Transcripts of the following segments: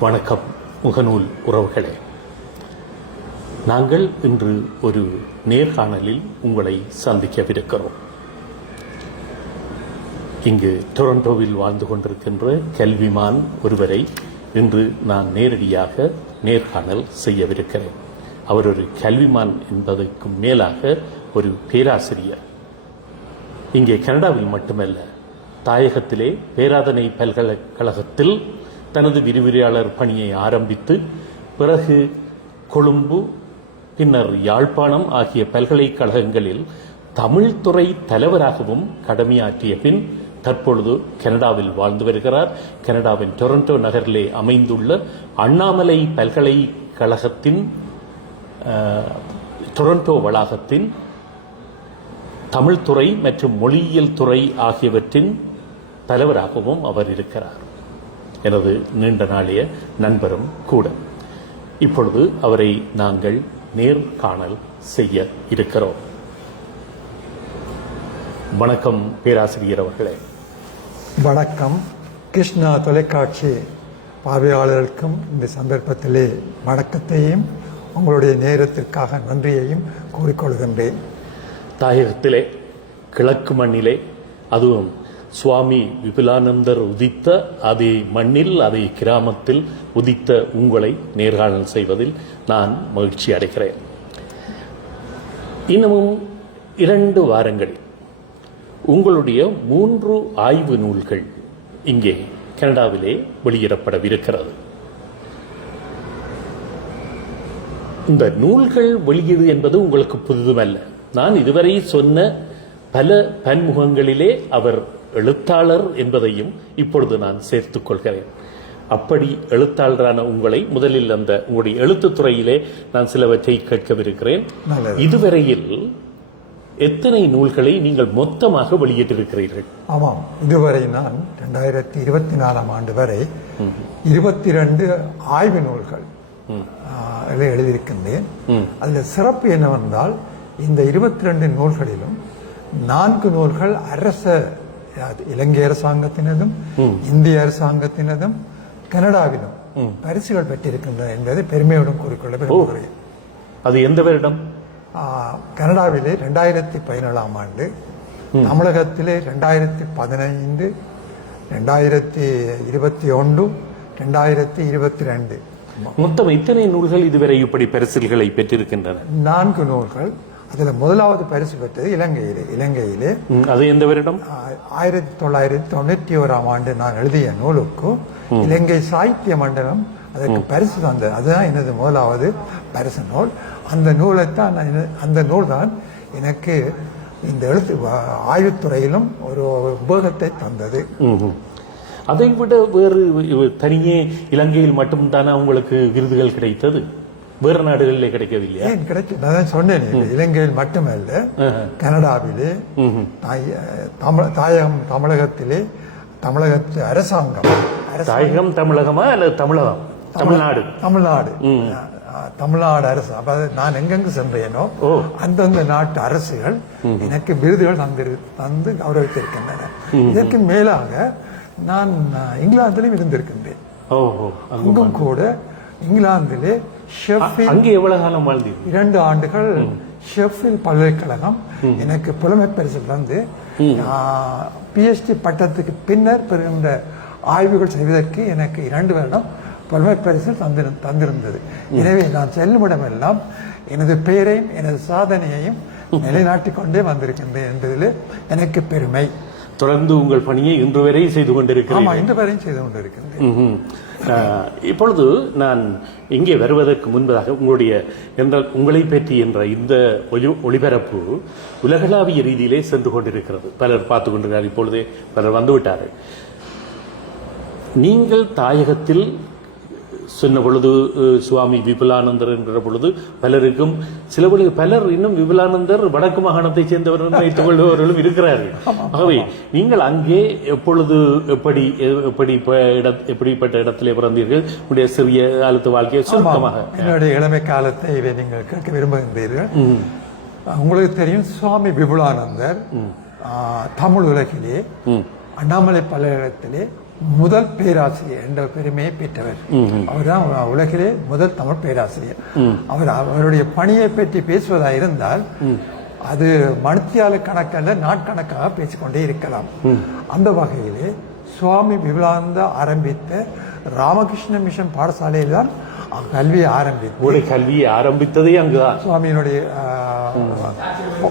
வணக்கம் முகநூல் உறவுகளே. நாங்கள் இன்று ஒரு நேர்காணலில் உங்களை சந்திக்கவிருக்கிறோம். இங்கு டொரண்டோவில் வாழ்ந்து கொண்டிருக்கின்ற கல்விமான் ஒருவரை இன்று நான் நேரடியாக நேர்காணல் செய்யவிருக்கிறேன். அவர் ஒரு கல்விமான் என்பதற்கு மேலாக ஒரு பேராசிரியர். இங்கே கனடாவில் மட்டுமல்ல, தாயகத்திலே பேராதனை பல்கலைக்கழகத்தில் தனது விரிவுரையாளர் பணியை ஆரம்பித்து பிறகு கொழும்பு, பின்னர் யாழ்ப்பாணம் ஆகிய பல்கலைக்கழகங்களில் தமிழ்துறை தலைவராகவும் கடமையாற்றிய பின் தற்பொழுது கனடாவில் வாழ்ந்து வருகிறார். கனடாவின் டொரண்டோ நகரிலே அமைந்துள்ள அண்ணாமலை பல்கலைக்கழகத்தின் டொரண்டோ வளாகத்தின் தமிழ்துறை மற்றும் மொழியியல் துறை ஆகியவற்றின் தலைவராகவும் அவர் இருக்கிறார். எனது நீண்ட நாளைய நண்பரும் கூட. இப்பொழுது அவரை நாங்கள் நேர்காணல் செய்ய இருக்கிறோம். வணக்கம் பேராசிரியர் அவர்களே. வணக்கம். கிருஷ்ணா தொலைக்காட்சி பார்வையாளர்களுக்கும் இந்த சந்தர்ப்பத்திலே வணக்கத்தையும் உங்களுடைய நேரத்திற்காக நன்றியையும் கூறிக்கொள்கின்றேன். தாயகத்திலே கிழக்கு மண்ணிலே, அதுவும் சுவாமி விபுலானந்தர் உதித்த அதே மண்ணில், அதே கிராமத்தில் உதித்த உங்களை நேர்காணல் செய்வதில் நான் மகிழ்ச்சி அடைகிறேன். இன்னமும் 2 வாரங்களில் உங்களுடைய 3 ஆய்வு நூல்கள் இங்கே கனடாவிலே வெளியிடப்படவிருக்கிறது. இந்த நூல்கள் வெளியீடு என்பது உங்களுக்கு புதுதுமல்ல. நான் இதுவரை சொன்ன பல பன்முகங்களிலே அவர் எழுத்தாளர் என்பதையும் இப்பொழுது நான் சேர்த்துக் கொள்கிறேன். அப்படி எழுத்தாளரான உங்களை முதலில் உங்களுடைய எழுத்துத் துறையிலே நான் சிலவற்றை கேட்கவிருக்கிறேன். இதுவரையில் எத்தனை நூல்களை நீங்கள் மொத்தமாக வெளியிட்டிருக்கிறீர்கள்? ஆமாம், இதுவரை நான் 2024ஆம் ஆண்டு வரை 22 ஆய்வு நூல்கள் எழுதியிருக்கின்றேன். அதில் சிறப்பு என்னவென்றால், இந்த 22 நூல்களிலும் 4 நூல்கள் இலங்கை அரசாங்கத்தினதும் இந்திய அரசாங்கத்தினதும் கனடாவிலும் பரிசுகள் பெற்றிருக்கின்றன என்பதை பெருமையுடன் கூறிக்கொள்ள விரும்புகிறேன். அது எந்த வருடம்? கனடாவிலே 2017ஆம் ஆண்டு, தமிழகத்திலே 2015, 2021, 2022. மொத்தம் இத்தனை நூல்கள் இதுவரை இப்படி பரிசுகளை பெற்றிருக்கின்றன? 4 நூல்கள். அதுல முதலாவது பரிசு பெற்றது இலங்கையிலே. அது எந்த வருடம்? 1991ஆம் ஆண்டு நான் எழுதிய நூலுக்கு இலங்கை சாகித்ய மண்டலம் அதற்கு பரிசு தந்தது. அதுதான் எனது முதலாவது பரிசு நூல். அந்த நூல் தான் எனக்கு இந்த ஆய்வுத்துறையிலும் ஒரு உபயோகத்தை தந்தது. அதை விட வேறு தனியே இலங்கையில் மட்டும்தானே உங்களுக்கு விருதுகள் கிடைத்தது? வேறு நாடுகளிலே கிடைக்கவில்லையா? கிடைக்கும். நான் சொன்னேன், இலங்கையில் மட்டுமல்ல, கனடாவிலே, தமிழகத்திலே, தமிழகத்து அரசாங்கம். தாயகம் தமிழகமா அல்லது தமிழகம்? தமிழ்நாடு. தமிழ்நாடு அரசு. நான் எங்கெங்கு சென்றேனோ அந்தந்த நாட்டு அரசுகள் எனக்கு விருதுகள் தந்து கௌரவித்திருக்கின்றன. இதற்கு மேலாக நான் இங்கிலாந்திலும் இருந்திருக்கின்றேன். அங்கும் கூட இங்கிலாந்திலே அங்கே எவ்வளவு காலம் வாழ்ந்தீர்கள்? 2 ஆண்டுகள் ஷெஃபீல்ட் பல்கலைக்கழகம் எனக்கு புலமை பரிசு தந்து PhD பட்டத்துக்கு பின்னர் பெறுகின்ற ஆய்வுகள் செய்வதற்கு எனக்கு 2 வருடம் புலமை பரிசு தந்திருந்தது. எனவே நான் செல்லுமிடமெல்லாம் எனது பெயரையும் எனது சாதனையையும் நிலைநாட்டிக் கொண்டே வந்திருக்கின்றேன் என்பதில் எனக்கு பெருமை. தொடர்ந்து உங்கள் பணியை இன்று வரை செய்து கொண்டிருக்கிறேன். இன்று வரையும் செய்து கொண்டிருக்கின்றேன். இப்பொழுது நான் இங்கே வருவதற்கு முன்பதாக உங்களை பற்றி என்ற இந்த ஒளிபரப்பு உலகளாவிய ரீதியிலே சென்று கொண்டிருக்கிறது. பலர் பார்த்து கொண்டிருக்கிறார். இப்பொழுதே பலர் வந்துவிட்டார்கள். நீங்கள் தாயகத்தில் சொன்ன பொழுது சுவாமி விபுலானந்தர் என்கிற பொழுது பலருக்கும் பலர் இன்னும் விபுலானந்தர் வடக்கு மாகாணத்தைச் சேர்ந்தவர்கள் வைத்துக் கொள்பவர்களும் இருக்கிறார்கள். ஆகவே நீங்கள் அங்கே எப்படிப்பட்ட இடத்திலே பிறந்தீர்கள்? உங்களுடைய சிறிய காலத்து வாழ்க்கையை சுருக்கமாக. என்னுடைய இளமை காலத்தை இதை நீங்கள் கேட்க விரும்புகின்றீர்கள். உங்களுக்கு தெரியும், சுவாமி விபுலானந்தர் தமிழ் உலகிலே அண்ணாமலை பல்கலைக்கழகத்திலே முதல் பேராசிரியர் என்ற பெருமையை பெற்றவர். அவர்தான் உலகிலே முதல் தமிழ் பேராசிரியர். அவருடைய பணியை பற்றி பேசுவதாக இருந்தால் அது மணித்தியால கணக்கல்ல நாட்கணக்காக பேசிக்கொண்டே இருக்கலாம். அந்த வகையிலே சுவாமி விவேகானந்தா ஆரம்பித்த ராமகிருஷ்ண மிஷன் பாடசாலையில் தான் கல்வியை ஆரம்பித்ததே அங்குதான். சுவாமியினுடைய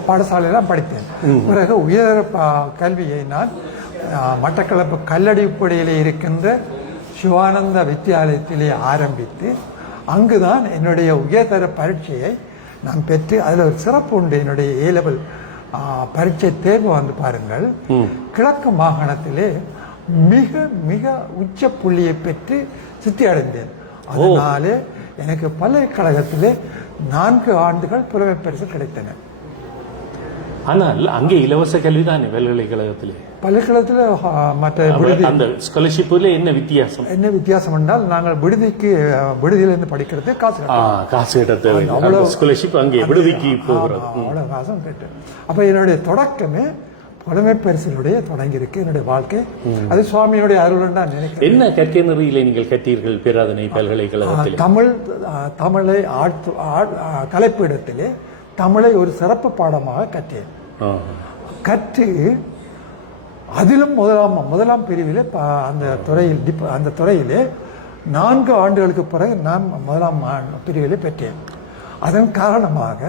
பாடசாலையில் தான் படித்தேன். பிறகு உயர் கல்வியை நான் மட்டக்களப்பு கல்லடிப்படையிலே இருக்கின்ற சிவானந்த வித்தியாலயத்திலே ஆரம்பித்து அங்குதான் என்னுடைய உயர்தர பரீட்சையை நான் பெற்று அதில் ஒரு சிறப்பு உண்டு. என்னுடைய A-level பரீட்சை தேர்வு வந்து பாருங்கள், கிழக்கு மாகாணத்திலே மிக மிக உச்ச புள்ளியை பெற்று சித்தி அடைந்தேன். அதனாலே எனக்கு பல்கலைக்கழகத்திலே 4 ஆண்டுகள் புலமை பரிசு கிடைத்தன. ஆனால் அங்கே இலவச கல்விதானே பல்கலைக்கழகத்திலே? பல்கலைக்கழகத்தில் மற்ற விடுதி அந்த ஸ்காலர்ஷிப்ல என்ன வித்தியாசம்? என்ன வித்தியாசம் என்றால் நாங்கள் விடுதியிலிருந்து படிக்கிறது காசு எடுத்து ஸ்காலர்ஷிப் அங்கே விடுதிக்கு போகிறது. அவ்வளவு காசும் கேட்டு அப்ப என்னுடைய தொடக்கமே புலமை பரிசிலுடைய தொடங்கி இருக்கு என்னுடைய வாழ்க்கை. அது சுவாமியுடைய அருள் தான் நினைக்கிறேன். என்ன கற்கை நெறியிலே நீங்கள் கற்றீர்கள் பேராதனை பல்கலைக்கழகத்தில்? தமிழை கலைப்பீடத்திலே தமிழை ஒரு சிறப்பு பாடமாக கற்றேன். கற்று அதிலும் முதலாம் பிரிவிலே அந்த துறையிலே 4 ஆண்டுகளுக்கு பிறகு நான் முதலாம் பிரிவிலே பெற்றேன். அதன் காரணமாக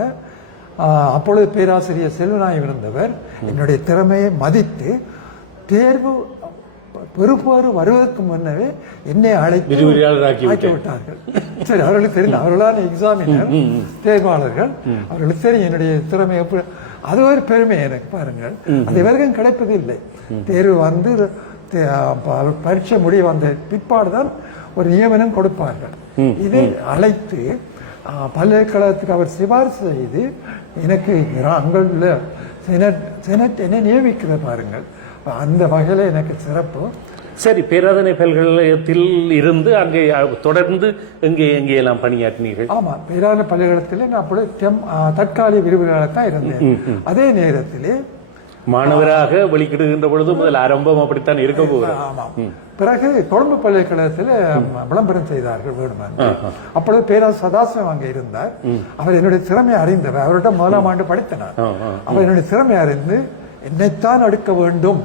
அப்பொழுது பேராசிரியர் செல்வநாயகம் இருந்தவர் என்னுடைய திறமையை மதித்து தேர்வு பெறுபேறு வருவதற்கு முன்னவே என்னை அழைத்து ஆக்கி விட்டார்கள். சரி, அவர்களுக்கு தெரியும், அவர்களான எக்ஸாமினர் தேர்வாளர்கள், அவர்களுக்கு தெரியும் என்னுடைய திறமை எப்படி. அது ஒரு பெருமை எனக்கு. பாருங்கள், அது வரைக்கும் கிடைப்பதில்லை. தேர்வு வந்து பரீட்சை முடிய வந்த பிற்பாடுதான் ஒரு நியமனம் கொடுப்பார்கள். இதை அழைத்து பல்கலைக்கழகத்துக்கு அவர் சிபாரிசு செய்து எனக்கு அங்குள்ள செனட் என்னை நியமிக்கிறது பாருங்கள். அந்த வகையில் எனக்கு சிறப்பு. சரி, பேராதனை பல்கலைக்கழகத்தில் இருந்து அங்கே தொடர்ந்து எங்கெல்லாம் பணியாற்றினீர்கள்? ஆமா, பேராதனை பல்கலைக்கழகத்தில் நான் அப்படி தற்காலிக விரிவுரையாக தான் இருந்தேன். அதே நேரத்திலே மாணவராக வெளிக்கிடுகின்ற பொழுது முதல் ஆரம்பம் அப்படித்தான் இருக்க போகிறது. ஆமாம். பிறகு கொழும்பு பல்கலைக்கழகத்தில் விளம்பரம் செய்தார்கள் வேணுமான். அப்பொழுது பேராசிரியர் சதாசிவம் அங்கே இருந்தார். அவர் என்னுடைய திறமையை அறிந்தவர். அவர்கிட்ட முதலாம் ஆண்டு படித்தனார். அவர் என்னுடைய திறமையை அறிந்து என்னைத்தான் அடுக்க வேண்டும்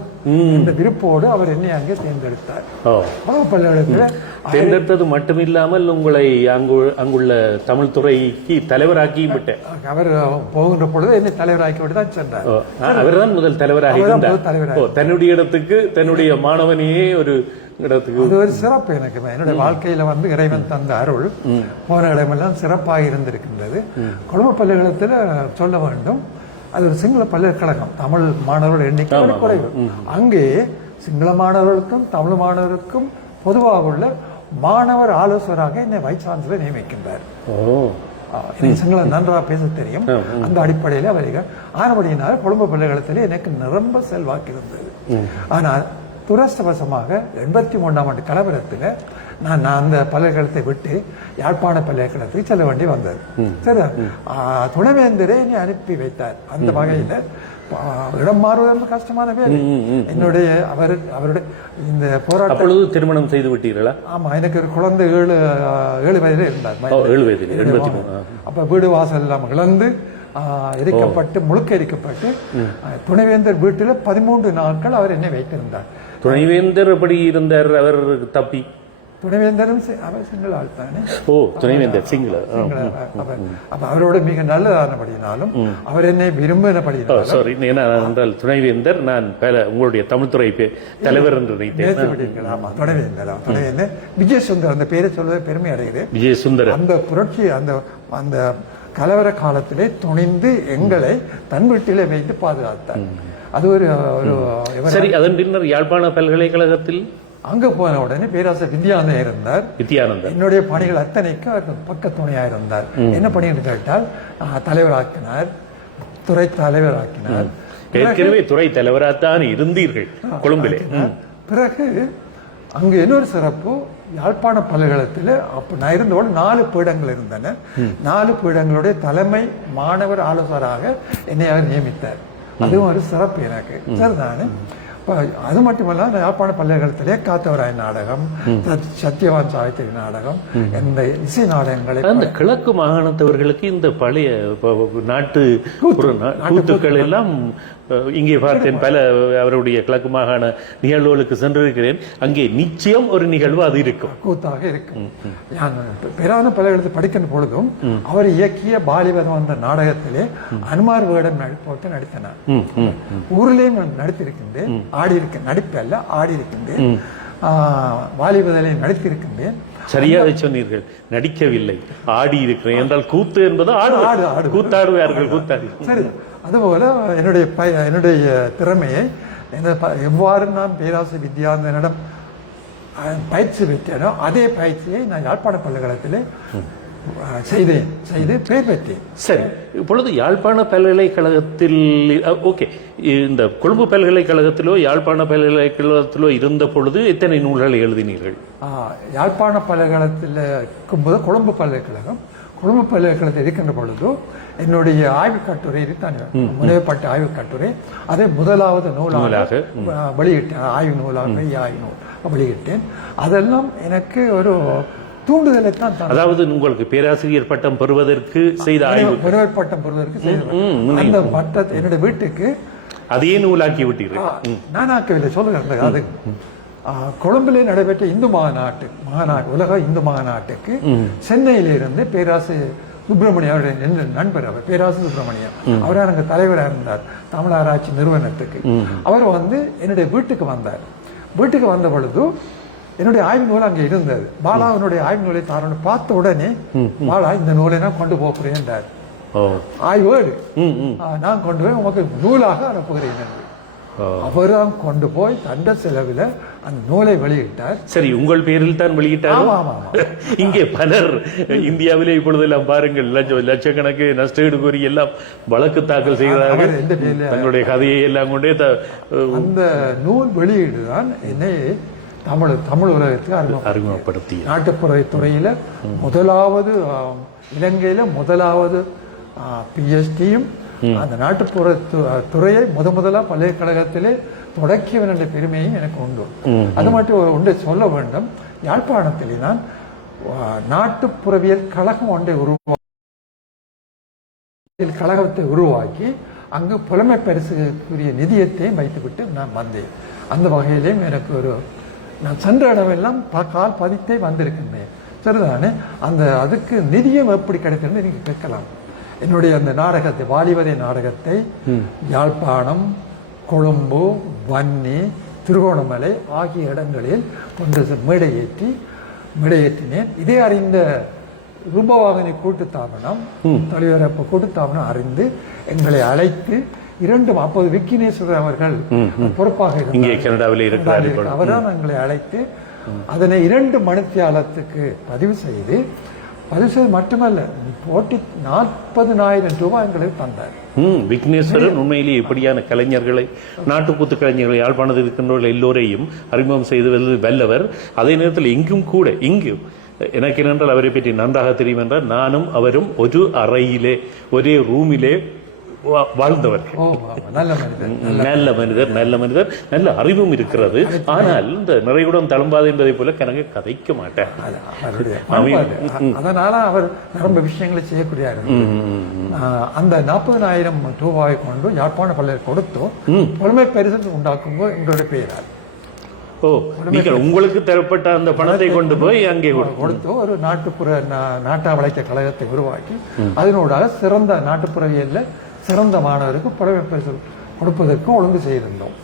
என்ற விருப்போடு அவர் என்னை அங்கே தேர்ந்தெடுத்தார். பல்கலைக்கழகத்தில் தேர்ந்தெடுத்தது மட்டுமில்லாமல் உங்களை அங்குள்ள தமிழ் துறைக்கு தலைவராக்கியும் விட்டார். அவர் போகின்ற பொழுது என்னை தலைவராக்கி விட்டு தான் சென்றார். அவர் தான் முதல் தலைவராக இருந்தார். தன்னுடைய இடத்துக்கு தன்னுடைய மாணவனையே ஒரு இடத்துக்கு. அது ஒரு சிறப்பு எனக்கு. என்னுடைய வாழ்க்கையில வந்து இறைவன் தந்த அருள் போன இடமெல்லாம் சிறப்பாக இருந்திருக்கின்றது. கொழும்பு பல்கலைக்கழகத்தில் சொல்ல வேண்டும், அது ஒரு சிங்கள பல்கலைக்கழகம். தமிழ் மாணவர்கள் எண்ணிக்கை குறைவு. அங்கே சிங்கள மாணவர்களுக்கும் தமிழ் மாணவருக்கும் பொதுவாக உள்ள மாணவர் ஆலோசகராக என்னை வைஸ் சான்சலர் நியமிக்கின்றார். எனக்கு சிங்களம் நன்றாக பேச தெரியும். அந்த அடிப்படையில் அவர்கள் ஆனபடியினால் கொழும்பு பல்கலைக்கழகத்திலே எனக்கு நிரம்ப செல்வாக்கு இருந்தது. ஆனால் துரஷ்டவசமாக 83ஆம் ஆண்டு கலவரத்தில் நான் அந்த பல்கலைக்கழகத்தை விட்டு யாழ்ப்பாண பல்கலைக்கழகத்துக்கு செல்ல வேண்டி வந்தது. சரி, துணைவேந்தரே என்னை அனுப்பி வைத்தார். அந்த வகையில் இடம் மாறுவது கஷ்டமான வேலை. என்னுடைய அவருடைய இந்த போராட்டம். திருமணம் செய்து விட்டீர்களா? ஆமா, எனக்கு ஒரு குழந்தை 7 வயதில் இருந்தார். அப்ப வீடு வாசல் எல்லாம் இழந்து எரிக்கப்பட்டு முழுக்க எரிக்கப்பட்டு துணைவேந்தர் வீட்டில் 13 நாட்கள் அவர் என்னை வைத்திருந்தார். துணைவேந்தர் எப்படி இருந்தார்? அவர் தப்பி துணைவேந்தரும் அவர் சிங்கள ஆள் தானே. துணைவேந்தர் சிங்கள. அப்ப அவரோட மிக நல்லதானபடினாலும் அவர் என்னை விரும்பினபடினாலும் துணைவேந்தர் நான் உங்களுடைய தமிழ் துறை தலைவர் என்று நினைத்தேன். ஆமா, துணைவேந்தர் விஜயசுந்தர், அந்த பேரை சொல்வதை பெருமை அடைகிறேன். விஜயசுந்தர் அந்த புரட்சி அந்த கலவர காலத்திலே துணிந்து எங்களை தன் வீட்டிலே வைத்து பாதுகாத்தார். அது ஒரு சரி. அதன் பின்னர் யாழ்ப்பாண பல்கலைக்கழகத்தில் அங்க போன உடனே பேராசிரியர் வித்யானந்தர் இருந்தார். என்னுடைய பணிகள் அத்தனைக்கு அவர் பக்க துணையா இருந்தார். என்ன பணி என்று கேட்டால் தலைவராக்கினார், துறை தலைவராக்கினார். ஏற்கனவே துறை தலைவராகத்தான் இருந்தீர்கள் கொழும்பிலே. பிறகு அங்கு இன்னொரு சிறப்பு, யாழ்ப்பாண பல்கலைக்கழகத்தில் அப்ப நான் இருந்தோடு 4 பீடங்கள் இருந்தன. 4 பீடங்களுடைய தலைமை மாணவர் ஆலோசகராக என்னை அவர் நியமித்தார். அதுவும் ஒரு சிறப்பு எனக்கு. சரிதானே. அது மட்டுமல்ல யாழ்ப்பாண பல்கலைக்கழகத்திலே காத்தவராய நாடகம், சத்தியவான் சாவித்திரி நாடகம், இந்த இசை நாடகங்களை அந்த கிழக்கு மாகாணத்தவர்களுக்கு இந்த பழைய நாட்டு கூத்துக்கள் எல்லாம் இங்கே பார்த்தேன். பல அவருடைய கிழக்கு மாகாண நிகழ்வுகளுக்கு சென்றிருக்கிறேன். அங்கே நிச்சயம் ஒரு நிகழ்வு அது இருக்கும், கூத்தாக இருக்கும். நான் பிரதான பல்கலைக்கழகத்தில் படிக்கின்ற பொழுதும் அவர் இயக்கிய பாலிவதம் என்ற நாடகத்திலே அனுமார் வேடம் போட்டு நடித்தனார். ஊரிலேயும் நான் நடித்திருக்கின்றேன், ஆடி இருக்க நடிப்பல்ல ஆடி இருக்கின்றேன், வாலிபதிலையும் நடித்திருக்கின்றேன். சரியாக சொன்னீர்கள், நடிக்கவில்லை, ஆடி இருக்கிறேன் என்றால் கூத்து என்பது ஆடு கூத்தாடுவார்கள், கூத்தாடி. சரி, அதுபோல என்னுடைய திறமையை எவ்வாறு நான் பேராசிரியர் வித்யாந்தனிடம் பயிற்சி பெற்றேனோ அதே பயிற்சியை நான் யாழ்ப்பாண பல்கலைக்கழகத்திலே செய்து பெயர் பெற்றேன். சரி, இப்பொழுது யாழ்ப்பாண பல்கலைக்கழகத்தில் ஓகே, இந்த கொழும்பு பல்கலைக்கழகத்திலோ யாழ்ப்பாண பல்கலைக்கழகத்திலோ இருந்த பொழுது எத்தனை நூல்களை எழுதினீர்கள்? யாழ்ப்பாண பல்கலைக்கழகத்தில் இருக்கும்போது கொழும்பு பல்கலைக்கழகத்தில் இருக்கின்ற பொழுது என்னுடைய ஆய்வுக் கட்டுரை இருக்காங்க, முனையப்பட்ட ஆய்வுக் கட்டுரை, அதை முதலாவது நூலாக வெளியிட்டேன். ஆய்வு நூலாக வெளியிட்டேன். அதெல்லாம் எனக்கு ஒரு தூண்டுதலை தான். அதாவது உங்களுக்கு பேராசிரியர் பட்டம் பெறுவதற்கு செய்த ஆய்வு, முனைவர் பட்டம் பெறுவதற்கு செய்த அந்த பட்டத்தை என்னுடைய வீட்டுக்கு அதையே நூலாக்கி விட்டீர்கள்? நான் ஆக்கவில்லை, சொல்லுங்க. அது கொழும்பிலே நடைபெற்ற இந்து உலக இந்து மாநாட்டுக்கு சென்னையிலிருந்து பேராசிரியர் சுப்பிரமணியம், அவருடைய நண்பர், அவர் பேராசிரியர் சுப்பிரமணியம், அவர் அங்கே தலைவராக இருந்தார் தமிழ் ஆராய்ச்சி நிறுவனத்துக்கு. அவர் என்னுடைய வீட்டுக்கு வந்தார். வீட்டுக்கு வந்த பொழுது என்னுடைய ஆய்வு நூல் அங்கே இருந்தது. பாலாவினுடைய ஆய்வு நூலை தாரன்னு பார்த்த உடனே, பாலா இந்த நூலை நான் கொண்டு போகிறேன் என்றார். ஆய்வோடு நான் கொண்டு போய் உமக்கு நூலாக அனுப்புகிறேன் என்று அவர்தான் கொண்டு போய் தண்ட செலவில் அந்த நூலை வெளியிட்டார். சரி, உங்கள் பேரில் தான் வெளியிட்டார். இங்கே பலர் இந்தியாவிலே இப்பொழுதெல்லாம் பாருங்கள், லட்சக்கணக்கு நஷ்டஈடு கோரி எல்லாம் வழக்கு தாக்கல் செய்கிறார்கள். தங்களுடைய கதையை எல்லாம் கொண்டே அந்த நூல் வெளியீடு தான் என்னை தமிழ் உலகத்துக்கு அறிமுகப்படுத்தி நாட்டுப்புற துறையில முதலாவது, இலங்கையில முதலாவது PhD-யும் அந்த நாட்டுப்புற துறையை முதலா பல்கலைக்கழகத்திலே தொடக்கியவன் என்ற பெருமையும் எனக்கு உண்டு. அது மட்டும் ஒன்றை சொல்ல வேண்டும், யாழ்ப்பாணத்திலே நான் நாட்டுப்புறவியல் கழகம் ஒன்றை கழகத்தை உருவாக்கி அங்கு புலமை பரிசுக்குரிய நிதியத்தையும் வைத்துவிட்டு நான் வந்தேன். அந்த வகையிலேயும் எனக்கு நான் சென்ற இடமெல்லாம் கால் பதித்தே வந்திருக்கின்றேன். சரிதானே? அதுக்கு நிதியம் எப்படி கிடைத்ததுன்னு நீங்க கேட்கலாம். என்னுடைய அந்த நாடகத்தை, வாலிபதை நாடகத்தை யாழ்ப்பாணம், கொழும்பு, வன்னி, திருகோணமலை ஆகிய இடங்களில் கொண்டு மேடையேற்றினேன். இதே அறிந்த ரூபவாகினி கூட்டுத்தாபனம், தலைவரப்ப கூட்டுத்தாபனம் அறிந்து எங்களை அழைத்து அப்போது விக்கினேஸ்வரர் அவர்கள் பொறுப்பாக இருந்தார். அவர்தான் எங்களை அழைத்து அதனை 2 மணித்தியாலத்துக்கு பதிவு செய்து மட்டுமல்ல, போட்டி 40,000 ரூபாய் எங்களுக்கு தந்தார். விக்னேஸ்வரன் உண்மையிலேயே இப்படியான கலைஞர்களை, நாட்டுக்கூத்து கலைஞர்களை, யாழ்ப்பாணத்தில் இருக்கின்றவர்கள் எல்லோரையும் அறிமுகம் செய்து வல்லவர். அதே நேரத்தில் இங்கும் எனக்கு என்னென்றால் அவரை பற்றி நன்றாக தெரியும் என்றால், நானும் அவரும் ஒரு அறையிலே ஒரே ரூமிலே வாழ்ந்தவர்கள். நல்ல மனிதர், நல்ல அறிவும் இருக்கிறது. ஆனால் இந்த நிறைவுடன் தழும்பாது என்பதை போல கணக்கு கதைக்க மாட்டேன். அதனால அவர் ரொம்ப விஷயங்களை செய்யக்கூடிய அந்த 40,000 ரூபாயை கொண்டு யாழ்ப்பாண பல்கலை கொடுத்தோம். புலமை பரிசு உண்டாக்கும் எங்களுடைய பெயரால் உங்களுக்கு தரப்பட்ட அந்த பணத்தை கொண்டு போய் அங்கே கொடுத்து ஒரு நாட்டுப்புற நாட்டாவளைக்க கழகத்தை உருவாக்கி அதனூடாக சிறந்த நாட்டுப்புறவியல்ல சிறந்த மாணவருக்கு புலமை பரிசு கொடுப்பதற்கு ஒழுங்கு செய்திருந்தோம்.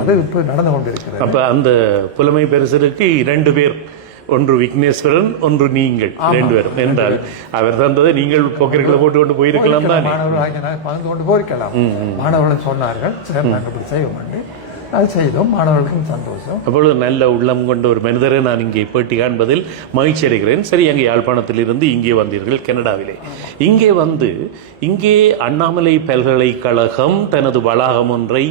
அது இப்ப நடந்து கொண்டிருக்கிறது. அப்ப அந்த புலமை பரிசுக்கு 2 பேர், ஒன்று விக்னேஸ்வரன், ஒன்று நீங்கள் 2 பேரும் என்றால் அவர் தந்ததை நீங்கள் போக்கர்களை போட்டு கொண்டு போயிருக்கலாம் தான். மாணவர்களாக பகிர்ந்து கொண்டு போயிருக்கலாம். மாணவர்கள் சொன்னார்கள், சரி நாங்கள் இப்படி செய்வோம், அது செய்தோம். மாணவர்களுக்கும் சந்தோஷம். அப்பொழுது நல்ல உள்ளம் கொண்ட ஒரு மனிதரை நான் இங்கே பேட்டி காண்பதில் மகிழ்ச்சி அடைகிறேன். சரி, அங்கே யாழ்ப்பாணத்தில் இருந்து இங்கே வந்தீர்கள், கனடாவிலே. இங்கே அண்ணாமலை பல்கலைக்கழகம் தனது வளாகம் ஒன்றை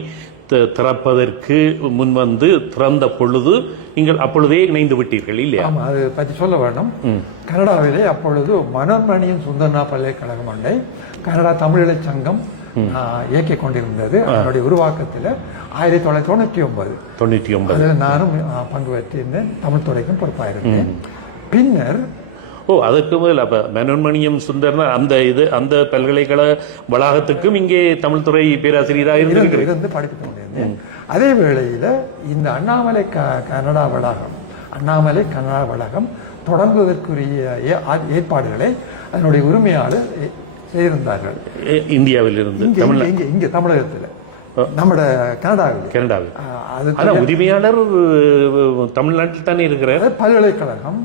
திறப்பதற்கு முன்வந்து திறந்த பொழுது நீங்கள் அப்பொழுதே இணைந்து விட்டீர்கள் இல்லையா? அது பற்றி சொல்ல வேண்டும். கனடாவிலே அப்பொழுது மனோன்மணியின் சுந்தரனா பல்கலைக்கழகம் ஒன்றை கனடா தமிழீழ சங்கம் இயக்கிக் கொண்டிருந்தது. அதனுடைய உருவாக்கத்தில் 1999 அதில் நானும் பங்கு பெற்றிருந்தேன். தமிழ் துறைக்கும் பொறுப்பாயிருந்தேன். பின்னர் அதற்கு முதல் அப்ப மனோன்மணியம் சுந்தர் அந்த பல்கலைக்கழக வளாகத்துக்கும் இங்கே தமிழ் துறை பேராசிரியராக இருந்து படித்துக் கொண்டிருந்தேன். அதே வேளையில் இந்த அண்ணாமலை கனடா வளாகம் தொடங்குவதற்குரிய ஏற்பாடுகளை அதனுடைய உரிமையாளர் செய்திருந்தார்கள். இந்தியாவில் இருந்து இங்கே தமிழகத்தில் நம்ம கனடாவில் உரிமையாளர் தமிழ்நாட்டில் தானே இருக்கிறார் பல்கலைக்கழகம்.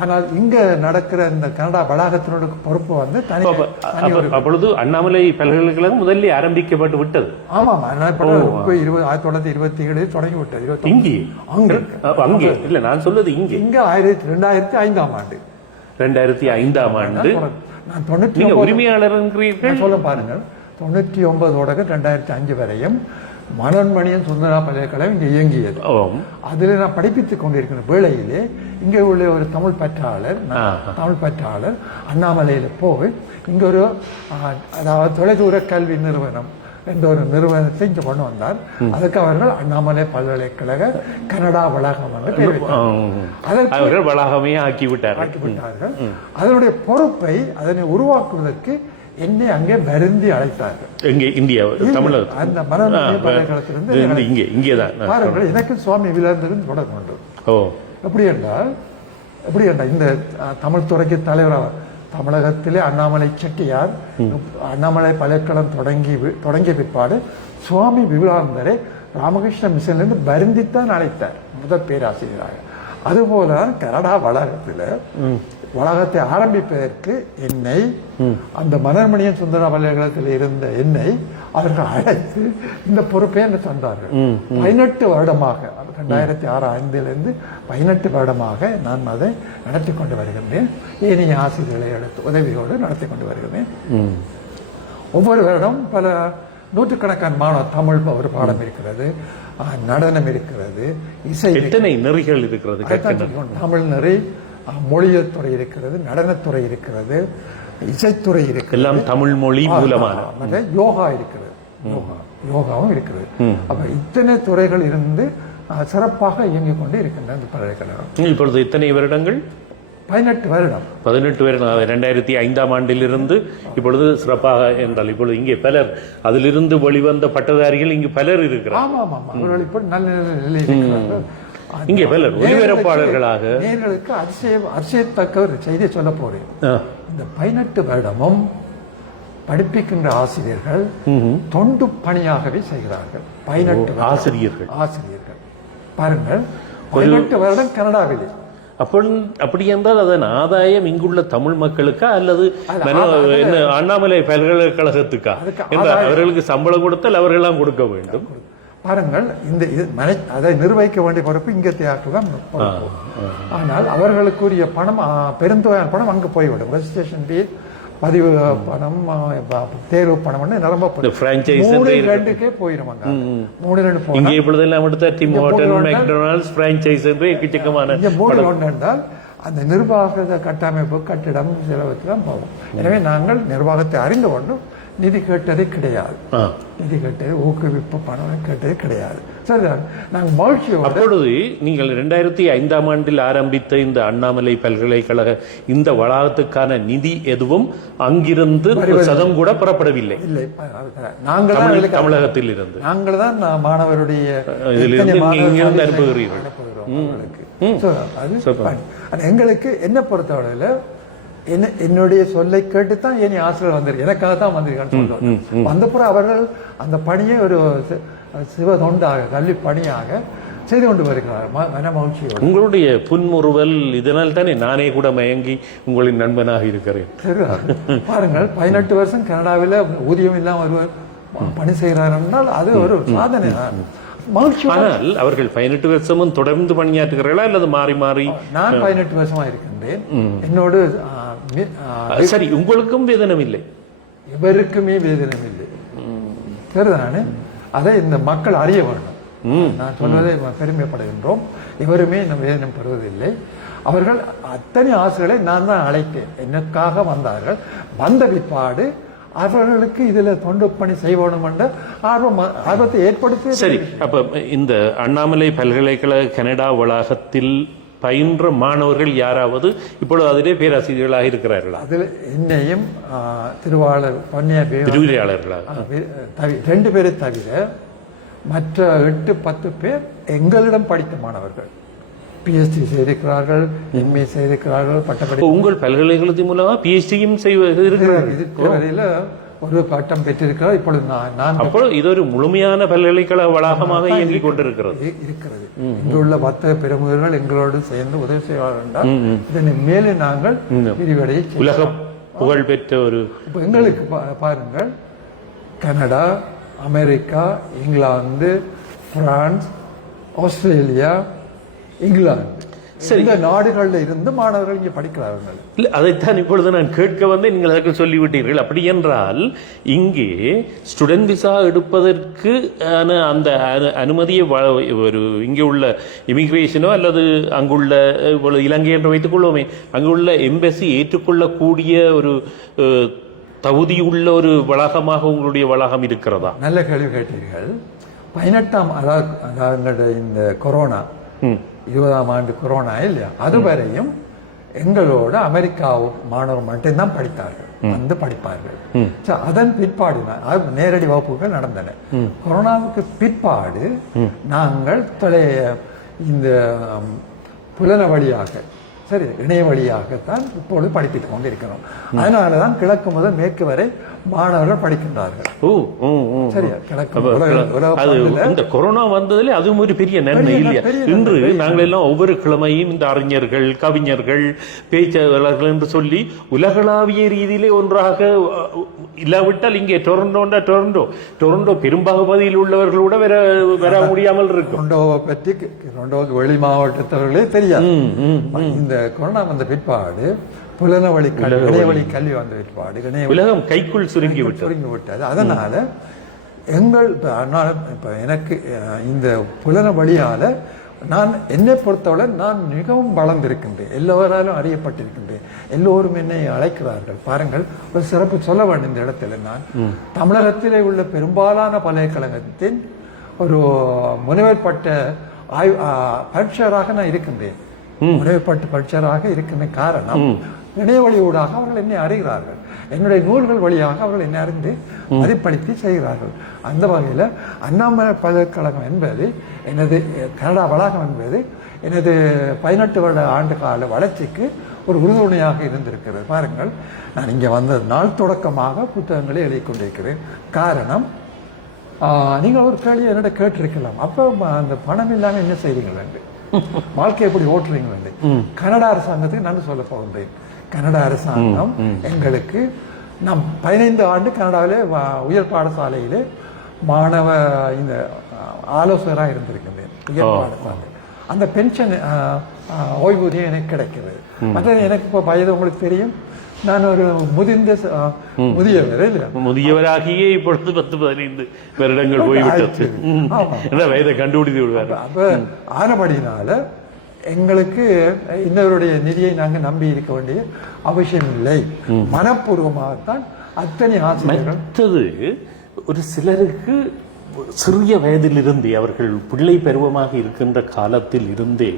ஆனால் இங்க நடக்கிற இந்த கனடா வளாகத்தினோட பொறுப்பு வந்து அப்பொழுது அண்ணாமலை பல்கலைக்கழகம் முதல்ல ஆரம்பிக்கப்பட்டு விட்டது. ஆமாம், 1927 தொடங்கி விட்டது. இங்கே அங்கே இல்ல, நான் சொல்றது இங்கே 2005ஆம் ஆண்டு 2005ஆம் ஆண்டு நான் 99 உரிமையாளர் சொல்ல பாருங்கள். 99 தொடக்கம் 2005 வரையும் மனோன்மணியம் சுந்தரா பல்கலைக்கழகம் இங்கே இயங்கியது. அதில் நான் படிப்பித்துக் கொண்டிருக்கிற வேளையிலே இங்கே உள்ள ஒரு தமிழ் பற்றாளர் அண்ணாமலையில போய் இங்க ஒரு அதாவது தொலைதூர கல்வி நிறுவனம் என்ற ஒரு நிறுவனத்தை இங்க கொண்டு வந்தார். அதுக்கு அவர்கள் அண்ணாமலை பல்கலைக்கழக கனடா வளாகம் என்று பெயர் வளாகமே ஆக்கிவிட்டார்கள். அதனுடைய பொறுப்பை அதனை உருவாக்குவதற்கு என்னை அங்கே வருந்தி அழைத்தார்கள். இந்தியா தமிழக அந்த மனோன்மணிய பல்கலைக்கழகத்திலிருந்து பாருங்கள், எனக்கு சுவாமி விவேகானந்தரின் தொடர்பு உண்டு. எப்படி என்றால் இந்த தமிழ் துறைக்கு தலைவராக தமிழகத்திலே அண்ணாமலை செட்டியார் அண்ணாமலை பல்கலைக்கழகம் தொடங்கிய பிற்பாடு சுவாமி விவேகானந்தரை ராமகிருஷ்ண மிஷனிலிருந்து வருந்தித்தான் அழைத்தார் முதல் பேராசிரியராக. அதுபோலதான் கனடா வளாகத்தை ஆரம்பிப்பதற்கு என்னை அந்த மனோன்மணியம் சுந்தரா பல்கலைக்கழகத்தில் இருந்த என்னை அவர்கள் அழைத்து இந்த பொறுப்பை என்ன தந்தார்கள். 18 வருடமாக 2006-5 18 வருடமாக நான் அதை நடத்தி கொண்டு வருகின்றேன். ஏனைய ஆசிரியர்களை எடுத்து உதவியோடு நடத்தி கொண்டு வருகிறேன். ஒவ்வொரு வருடம் பல நூற்றுக்கணக்கான மாணவர் தமிழ் ஒரு பாடம் இருக்கிறது, நடனம் இருக்கிறது, இசை நெறிகள் இருக்கிறது, தமிழ் நெறி, மொழியல் துறை இருக்கிறது, நடனத்துறை இருக்கிறது, இசைத்துறை இருக்கிறது, எல்லாம் தமிழ் மொழி மூலமான யோகா இருக்கிறது, யோகாவும் இருக்கிறது. அப்ப இத்தனை துறைகள் இருந்து சிறப்பாக இயங்கிக் கொண்டு இருக்கின்ற இந்த பல்கலைக்கழகம். இப்பொழுது இத்தனை வருடங்கள் 18 வருடம் 2005ஆம் ஆண்டிலிருந்து இப்பொழுது சிறப்பாக என்றால் இப்பொழுது இங்கே பலர் அதிலிருந்து வெளிவந்த பட்டதாரிகள் இங்கு பலர் இருக்கிறார். அவர்கள் இப்ப நல்ல நிலையில் இங்கே பலர் ஒளிபரப்பாளர்களாக நேர்களுக்கு அதிசயத்தக்க ஒரு செய்தியை சொல்ல போறேன். இந்த 18 வருடமும் படிப்பிக்கின்ற ஆசிரியர்கள் தொண்டு பணியாகவே செய்கிறார்கள். 18 ஆசிரியர்கள் பாருங்கள், 18 வருடம் கனடாவிலே. அப்படி என்றால் அதன் ஆதாயம் இங்குள்ள தமிழ் மக்களுக்கா அல்லது அண்ணாமலை பல்கலைக்கழகத்துக்கா? அவர்களுக்கு சம்பளம் கொடுத்தால் அவர்களெல்லாம் கொடுக்க வேண்டும். பாருங்கள், அதை நிர்வகிக்க வேண்டிய பொறுப்பு இங்கே தான். ஆனால் அவர்களுக்குரிய பணம், பெருந்தொகையான பணம் அங்கு போய்விடும். ரெஜிஸ்ட்ரேஷன் ஃபீஸ், பதிவு பணம், தேர்வு பணம் நிரம்ப போயிடும். என்றால் அந்த நிர்வாக கட்டமைப்பு, கட்டிடம், செலவுக்கு போகும். எனவே நாங்கள் நிர்வாகத்தை அறிந்து கொண்டு நிதி கேட்டதே கிடையாது. நிதி கேட்டது, ஊக்குவிப்பு பணம் கேட்டது கிடையாது. சரிதான். நாங்கள் மகிழ்ச்சியோடு அப்பொழுது நீங்கள் 2005ஆம் ஆண்டில் ஆரம்பித்த இந்த அண்ணாமலை பல்கலைக்கழக இந்த வளாகத்துக்கான நிதி எதுவும் அங்கிருந்து சதம் கூட பெறப்படவில்லை. இல்லை, நாங்கள் தமிழகத்தில் இருந்து நாங்கள் தான் மாணவருடைய இங்கிருந்து அனுப்புகிறீர்கள். எங்களுக்கு என்ன பொறுத்தவரையில் என்னுடைய சொல்லை கேட்டுத்தான் இனி ஆசிரியர் வந்திருக்கு, எனக்காக தான் வந்திருக்கான்னு சொல்லுவாங்க. வந்தப்புறம் அவர்கள் அந்த பணியை ஒரு சிவ தொண்டாக, கல்வி பணியாக செய்து கொண்டு வருகிறார். மன மகிழ்ச்சியோடு. உங்களுடைய புன்முறுவல் இதனால் தானே நானே கூட மயங்கி உங்களின் நண்பனாக இருக்கிறேன். பாருங்கள், 18 வருஷம் கனடாவில் ஊதியம் இல்லாமல் ஒருவர் பணி செய்கிறார் என்றால் அது ஒரு சாதனை தான். ஆனால் அவர்கள் 18 வருஷமும் தொடர்ந்து பணியாற்றுகிறார்களா அல்லது மாறி மாறி? நான் 18 வருஷமா இருக்கின்றேன். என்னோடு சரி, உங்களுக்கும் வேதனம் இல்லை, இவருக்குமே வேதனம் இல்லை. சரிதானே? அதை இந்த மக்கள் அறிய வேண்டும். நான் சொல்வதை பெருமைப்படுகின்றோம். இவருமே இந்த வேதனம் பெறுவதில்லை. அவர்கள் அத்தனை ஆசிரியர்களை நான் தான் அழைத்தேன். எனக்காக வந்தார்கள். வந்த பிற்பாடு அவர்களுக்கு இதுல தொண்டு பணி செய்வோம் என்ற ஆர்வத்தை ஏற்படுத்தி. சரி, அப்ப இந்த அண்ணாமலை பல்கலைக்கழக கனடா வளாகத்தில் பயின்ற மாணவர்கள் யாராவது இப்பொழுது அதிலே பேராசிரியர்களாக இருக்கிறார்களா? அதில் என்னையும் திருவாளர் விரிவுரையாளர்களாக 2 பேரை தவிர மற்ற 8-10 பேர் எங்களிடம் படித்த மாணவர்கள். PhD செய்திருக்கிறார்கள், MA செய்திருக்கிறார்கள், பட்டப்படி. உங்கள் பல்கலைக்கழகத்தின் மூலமா PhD-யும் இதுவரையில ஒரு பட்டம் பெற்றிருக்கிறார். இப்பொழுது நான் அப்போ இது ஒரு முழுமையான பல்கலைக்கழக வளாகமாக இயங்கிக் கொண்டிருக்கிறது. இங்குள்ள வர்த்தக பிரமுகர்கள் எங்களோடு சேர்ந்து உதவி செய்வார்கள். இதனை மேலே நாங்கள் விரிவடைய உலக புகழ் பெற்ற ஒரு எங்களுக்கு பாருங்கள், Canada, America, England, France, Australia, England, இந்த நாடுகளில் இருந்து மாணவர்கள் இங்கே படிக்கிறார்கள். இல்லை, அதைத்தான் இப்பொழுது நான் கேட்க வந்து நீங்கள் அதற்கு சொல்லிவிட்டீர்கள். அப்படி என்றால் இங்கே ஸ்டூடெண்ட் விசா எடுப்பதற்கு அந்த அனுமதியை ஒரு இங்கே உள்ள இமிகிரேஷனோ அல்லது அங்குள்ள இலங்கை என்று வைத்துக் கொள்வோமே, அங்குள்ள எம்பசி ஏற்றுக்கொள்ளக்கூடிய ஒரு தகுதி உள்ள ஒரு வளாகமாக உங்களுடைய வளாகம் இருக்கிறதா? நல்ல கேள்வி கேட்டீர்கள். 18ஆம் அதாவது இந்த கொரோனா 20ஆம் ஆண்டு கொரோனா இல்லையா, அதுவரையும் எங்களோட அமெரிக்கா மாணவர் மட்டும்தான் படித்தார்கள், வந்து படிப்பார்கள். அதன் பிற்பாடு நேரடி வகுப்புகள் நடந்தன. கொரோனாவுக்கு பிற்பாடு நாங்கள் இந்த புலன வழியாக, சரி, இணைய வழியாகத்தான் இப்பொழுது படித்துக் கொண்டிருக்கிறோம். அதனாலதான் கிழக்கு முதல் மேற்கு வரை மாணவர்கள் படிக்கின்றார்கள். சரியா? இந்த கொரோனா வந்ததிலே அதுவும் ஒரு பெரிய நன்மை இல்லையா? இன்று நாங்கள் எல்லாம் ஒவ்வொரு கிழமையும் இந்த அறிஞர்கள், கவிஞர்கள், பேச்சாளர்கள் என்று சொல்லி உலகளாவிய ரீதியிலே ஒன்றாக இல்லாவிட்டால் இங்கே டொரண்டோ பெரும்பகுதியில் உள்ளவர்களோட வர முடியாமல் இருக்கும். டொரண்டோவுக்கு வெளி மாவட்டத்தவர்களே தெரியாது. இந்த கொரோனா வந்த பிற்பாடு புலன வழி கல்வி வந்த பிற்பாடு உலகம் கைக்குள் சுருங்கி விட்டது. அதனால இப்ப எனக்கு இந்த புலன வழியால என்னை பொறுத்தவரை நான் மிகவும் வளர்ந்திருக்கின்றேன், எல்லோராலும் அறியப்பட்டிருக்கின்றேன், எல்லோரும் என்னை அழைக்கிறார்கள். பாருங்கள், ஒரு சிறப்பு சொல்ல வேண்டும் இந்த இடத்துல. நான் தமிழகத்திலே உள்ள பெரும்பாலான பல்கலைக்கழகத்தின் ஒரு முனைவர் பட்ட பரீட்சராக நான் இருக்கின்றேன். முனைவர் பரீட்சராக இருக்கின்ற காரணம் இணைய வழியூடாக அவர்கள் என்னை அறிகிறார்கள், என்னுடைய நூல்கள் வழியாக அவர்கள் என்னை அறிந்து மதிப்பளித்து செய்கிறார்கள். அந்த வகையில் அண்ணாமலை பல்கலைக்கழகம் என்பது எனது கனடா வளாகம் என்பது எனது 18 வருட ஆண்டு கால வளர்ச்சிக்கு ஒரு உறுதுணையாக இருந்திருக்கிறது. பாருங்கள், நான் இங்கே வந்த நாள் தொடக்கமாக புத்தகங்களை எழுதி கொண்டிருக்கிறேன். காரணம், நீங்கள் ஒரு கேள்வி என்னிட கேட்டிருக்கலாம், அப்போ அந்த பணம் இல்லாமல் என்ன செய்வீங்கள், வாழ்க்கை எப்படி ஓட்டுறீங்கள். கனடா அரசாங்கத்துக்கு நான் சொல்ல போகின்றேன். கனடா அரசாங்கம் எங்களுக்கு, நான் 15 ஆண்டு கனடாவிலே உயர் பாடசாலையிலே மாணவ இந்த ஆலோசகராக இருந்திருக்கின்றேன். உயர் பாடசாலை அந்த பென்ஷன் ஓய்வூதியம் எனக்கு கிடைக்கிறது. மற்ற எனக்கு இப்போ வயது உங்களுக்கு தெரியும், நான் ஒரு முதியவராகியே இப்பொழுது 10-15 வருடங்கள் போய்விட்டது. வயதை கண்டுபிடித்து விடுவார். அப்ப ஆனபடினால எங்களுக்கு இன்னவருடைய நிதியை நாங்கள் நம்பி இருக்க வேண்டிய அவசியம் இல்லை. மனப்பூர்வமாகத்தான் அத்தனை ஆசிரியர்கள். மற்றது, ஒரு சிலருக்கு சிறிய வயதிலிருந்தே, அவர்கள் பிள்ளை பருவமாக இருக்கின்ற காலத்தில் இருந்தே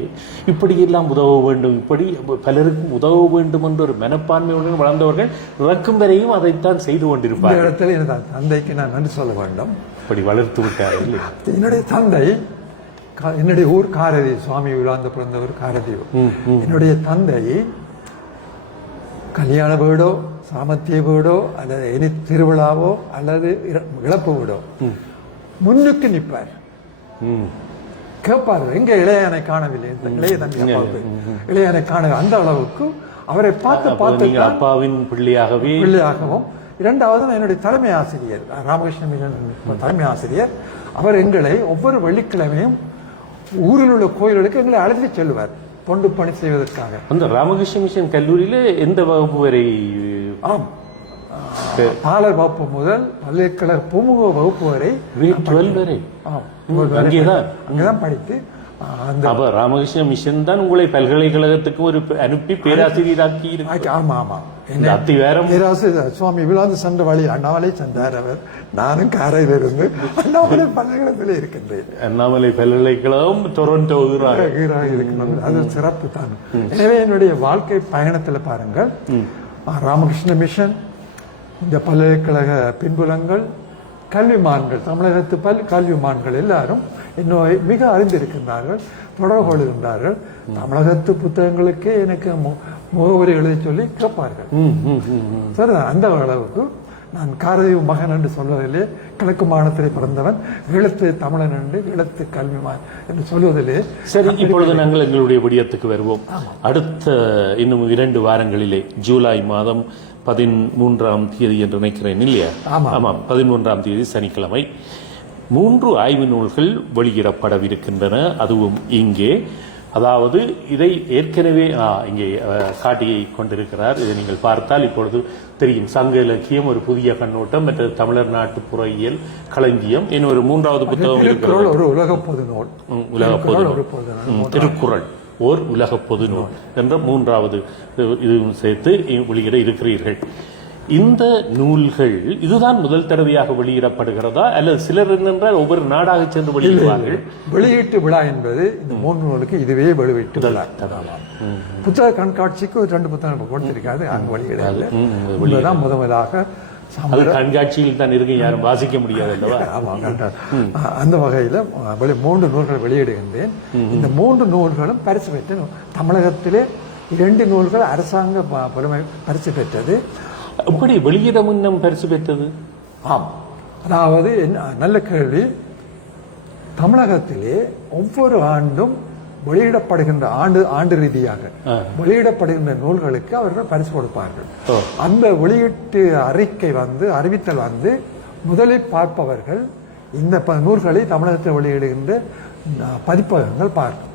இப்படியெல்லாம் உதவ வேண்டும், இப்படி பலருக்கும் உதவ வேண்டும் என்ற ஒரு மனப்பான்மையுடன் வளர்ந்தவர்கள் இறக்கும் வரையும் அதைத்தான் செய்து கொண்டிருப்பார். இந்த இடத்துல எனது தந்தைக்கு நான் நன்றி சொல்ல வேண்டும். இப்படி வளர்த்து விட்டார். என்னுடைய தந்தை, என்னுடைய ஊர் காரதீவு, சுவாமி விழாந்த பிறந்தவர் காரதீவு. என்னுடைய தந்தை கல்யாண வீடோ, சாமத்திய வீடோ, அல்லது இனி திருவிழாவோ அல்லது இழப்பு வீடோ முன்னுக்கு நிற்பார். கேட்பார், எங்க இளையனை காணவில்லை, இளைய தம்பி இளையனை காண, அந்த அளவுக்கு அவரை பார்த்து அப்பாவின் பிள்ளையாகவும். இரண்டாவது, என்னுடைய தலைமை ஆசிரியர் ராமகிருஷ்ணன் தலைமை ஆசிரியர், அவர் எங்களை ஒவ்வொரு வெள்ளிக்கிழமையும் ஊரில் உள்ள கோயில்களுக்கு எங்களை அழைத்து செல்வார் தொண்டு பணி செய்வதற்காக. அந்த ராமகிருஷ்ண மிஷன் கல்லூரியில எந்த வகுப்பு வரை? பாலர் வகுப்பு முதல் பல்கலைக்கழக பூமுக வகுப்பு வரை, அங்கேதான் படித்து அப்ப ராமகிருஷ்ண மிஷன் தான் உங்களை பல்கலைக்கழகத்துக்கு ஒரு அனுப்பி பேராசிரியராக்கி இருக்கு. ஆமா ஆமா. இந்த அத்திவேரம் பேராசிரியர் சுவாமி விலாந்து சென்ற வழி அண்ணாமலை சென்றார் அவர். நானும் காரையிலிருந்து அண்ணாமலை பல்கலைக்கழகத்தில் இருக்கின்றேன். அண்ணாமலை பல்கலைக்கழகம் டொரண்டோ இருக்கிறது. அது சிறப்பு தான். எனவே என்னுடைய வாழ்க்கை பயணத்துல பாருங்கள், ராமகிருஷ்ண மிஷன், இந்த பல்கலைக்கழக பின்புலங்கள், கல்விமான்கள், தமிழகத்து கல்விமான்கள் எல்லாரும் இன்னும் மிக அறிந்திருக்கின்றார்கள், தொடர்பு கொள்கின்றார்கள். தமிழகத்து புத்தகங்களுக்கே எனக்கு முகவரி எழுதி சொல்லி கேட்பார்கள். சரி, அந்த அளவுக்கு நான் காரதீவு மகன் என்று சொல்வதிலே, கிழக்கு மாநிலத்திலே பிறந்தவன், ஈழத்து தமிழன் என்று, ஈழத்து கல்விமான் என்று சொல்வதிலே. சரி, இப்பொழுது நாங்கள் எங்களுடைய விடயத்துக்கு வருவோம். அடுத்த இன்னும் 2 வாரங்களிலே ஜூலை மாதம் 13ஆம் தேதி என்று நினைக்கிறேன் இல்லையா? ஆமாம், 13ஆம் தேதி சனிக்கிழமை 3 ஆய்வு நூல்கள் வெளியிடப்படவிருக்கின்றன. அதுவும் இங்கே, அதாவது இதை ஏற்கனவே இங்கே காட்டியை கொண்டிருக்கிறார். இதை நீங்கள் பார்த்தால் இப்பொழுது தெரியும். சங்க இலக்கியம் ஒரு புதிய கண்ணோட்டம், மற்ற தமிழர் நாட்டுப்புறவியல் களஞ்சியம், இன்னும் ஒரு 3வது புத்தகம் இருக்கிறது, ஒரு உலக பொது நூல், உலக பொது நூல், திருக்குறள் ஓர் உலக பொது நூல் என்ற 3வது இதுவும் சேர்த்து வெளியிட இருக்கிறீர்கள். இந்த நூல்கள் இதுதான் முதல் தடவையாக வெளியிடப்படுகிறதா, அல்லது சிலர் என்னென்றால் ஒவ்வொரு நாடாக சென்று வெளியிடுவார்கள்? வெளியீட்டு விழா என்பது இந்த 3 நூலுக்கு இதுவே வெளியீட்டு விழா. புத்தக கண்காட்சிக்கு 2 புத்தகம் கொடுத்திருக்காது, அங்கு வெளியிடதான் முதலாக. அது கண்காட்சியில் தான் இருக்கு, யாரும் வாசிக்க முடியாது அல்லவா? அந்த வகையில 3 நூல்கள் வெளியிடுகின்றேன். இந்த 3 நூல்களும் பரிசு பெற்ற தமிழகத்திலே 2 நூல்கள் அரசாங்க பரிசு பெற்றது. எப்படி வெளியிட முன்னம் பரிசு பெற்றது? ஆம், அதாவது நல்ல கேள்வி. தமிழகத்திலே ஒவ்வொரு ஆண்டும் வெளியிடப்படுகின்ற ஆண்டு ரீதியாக வெளியிடப்படுகின்ற நூல்களுக்கு அவர்கள் பரிசு கொடுப்பார்கள். அந்த வெளியீட்டு அறிவித்தல் முதலில் பார்ப்பவர்கள் இந்த நூல்களை தமிழகத்தில் வெளியிடுகின்ற பதிப்பகங்கள் பார்க்கும்.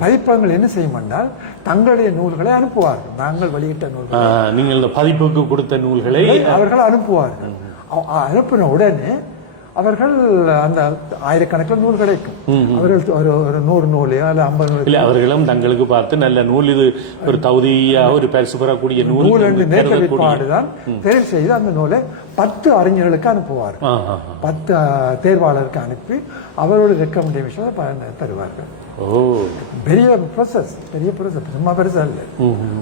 பதிப்பகங்கள் என்ன செய்யும் என்றால் தங்களுடைய நூல்களை அனுப்புவார்கள். நாங்கள் வெளியிட்ட நூல்களை, நீங்கள் இந்த பதிப்புக்கு கொடுத்த நூல்களை அவர்கள் அனுப்புவார்கள். அனுப்பின உடனே அவர்கள் அந்த ஆயிரக்கணக்கில் நூல் கிடைக்கும். அவர்கள் ஒரு 100 நூலையோ அல்ல 50 நூல் இல்லை, அவர்களும் தங்களுக்கு பார்த்து நல்ல நூல், இது ஒரு தகுதியா ஒரு பரிசு பெறக்கூடிய நூல் என்று நேர்பாடுதான் தெரிவு செய்து அந்த நூலை 10 அறிஞர்களுக்கு அனுப்புவார். 10 தேர்வாளருக்கு அனுப்பி அவர்களுடைய ரெக்கமெண்டேஷன் தருவார்கள். பெரிய ப்ராசஸ், சும்மா பெருசா இல்லை.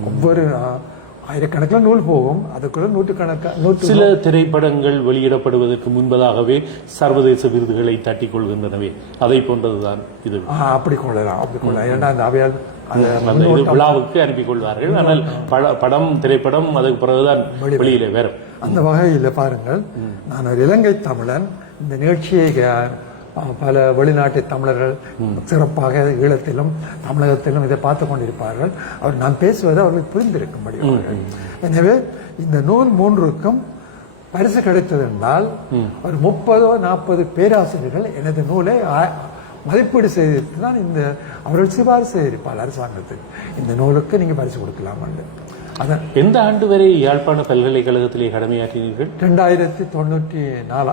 ஒவ்வொரு ஆயிரக்கணக்கில் நூல் போகும். அதுக்குள்ள நூற்றுக்கணக்கான சில திரைப்படங்கள் வெளியிடப்படுவதற்கு முன்பதாகவே சர்வதேச விருதுகளை தட்டிக் கொள்கின்றனவே, அதை போன்றதுதான் இது. அப்படி கொள்ளலாம். ஏன்னா அந்த அவையால் விழாவுக்கு அனுப்பி கொள்வார்கள். ஆனால் திரைப்படம் அதுக்கு பிறகுதான் வெளியில வேற. அந்த வகையில் பாருங்கள், நான் ஒரு இலங்கை தமிழன். இந்த நிகழ்ச்சியை பல வெளிநாட்டு தமிழர்கள் சிறப்பாக ஈழத்திலும் தமிழகத்திலும் இதை பார்த்து கொண்டிருப்பார்கள். நான் பேசுவது அவர்களுக்கு புரிந்திருக்கும்படி. எனவே இந்த நூல் 3க்கும் பரிசு கிடைத்தது என்றால் ஒரு 30-40 பேராசிரியர்கள் எனது நூலை மதிப்பீடு செய்து தான் அவர்கள் சிபாரிசு செய்திருப்பார் அரசாங்கத்துக்கு, இந்த நூலுக்கு நீங்க பரிசு கொடுக்கலாம். எந்த ஆண்டு வரை யாழ்ப்பாண பல்கலைக்கழகத்திலே கடமையாற்றினீர்கள்? 1994,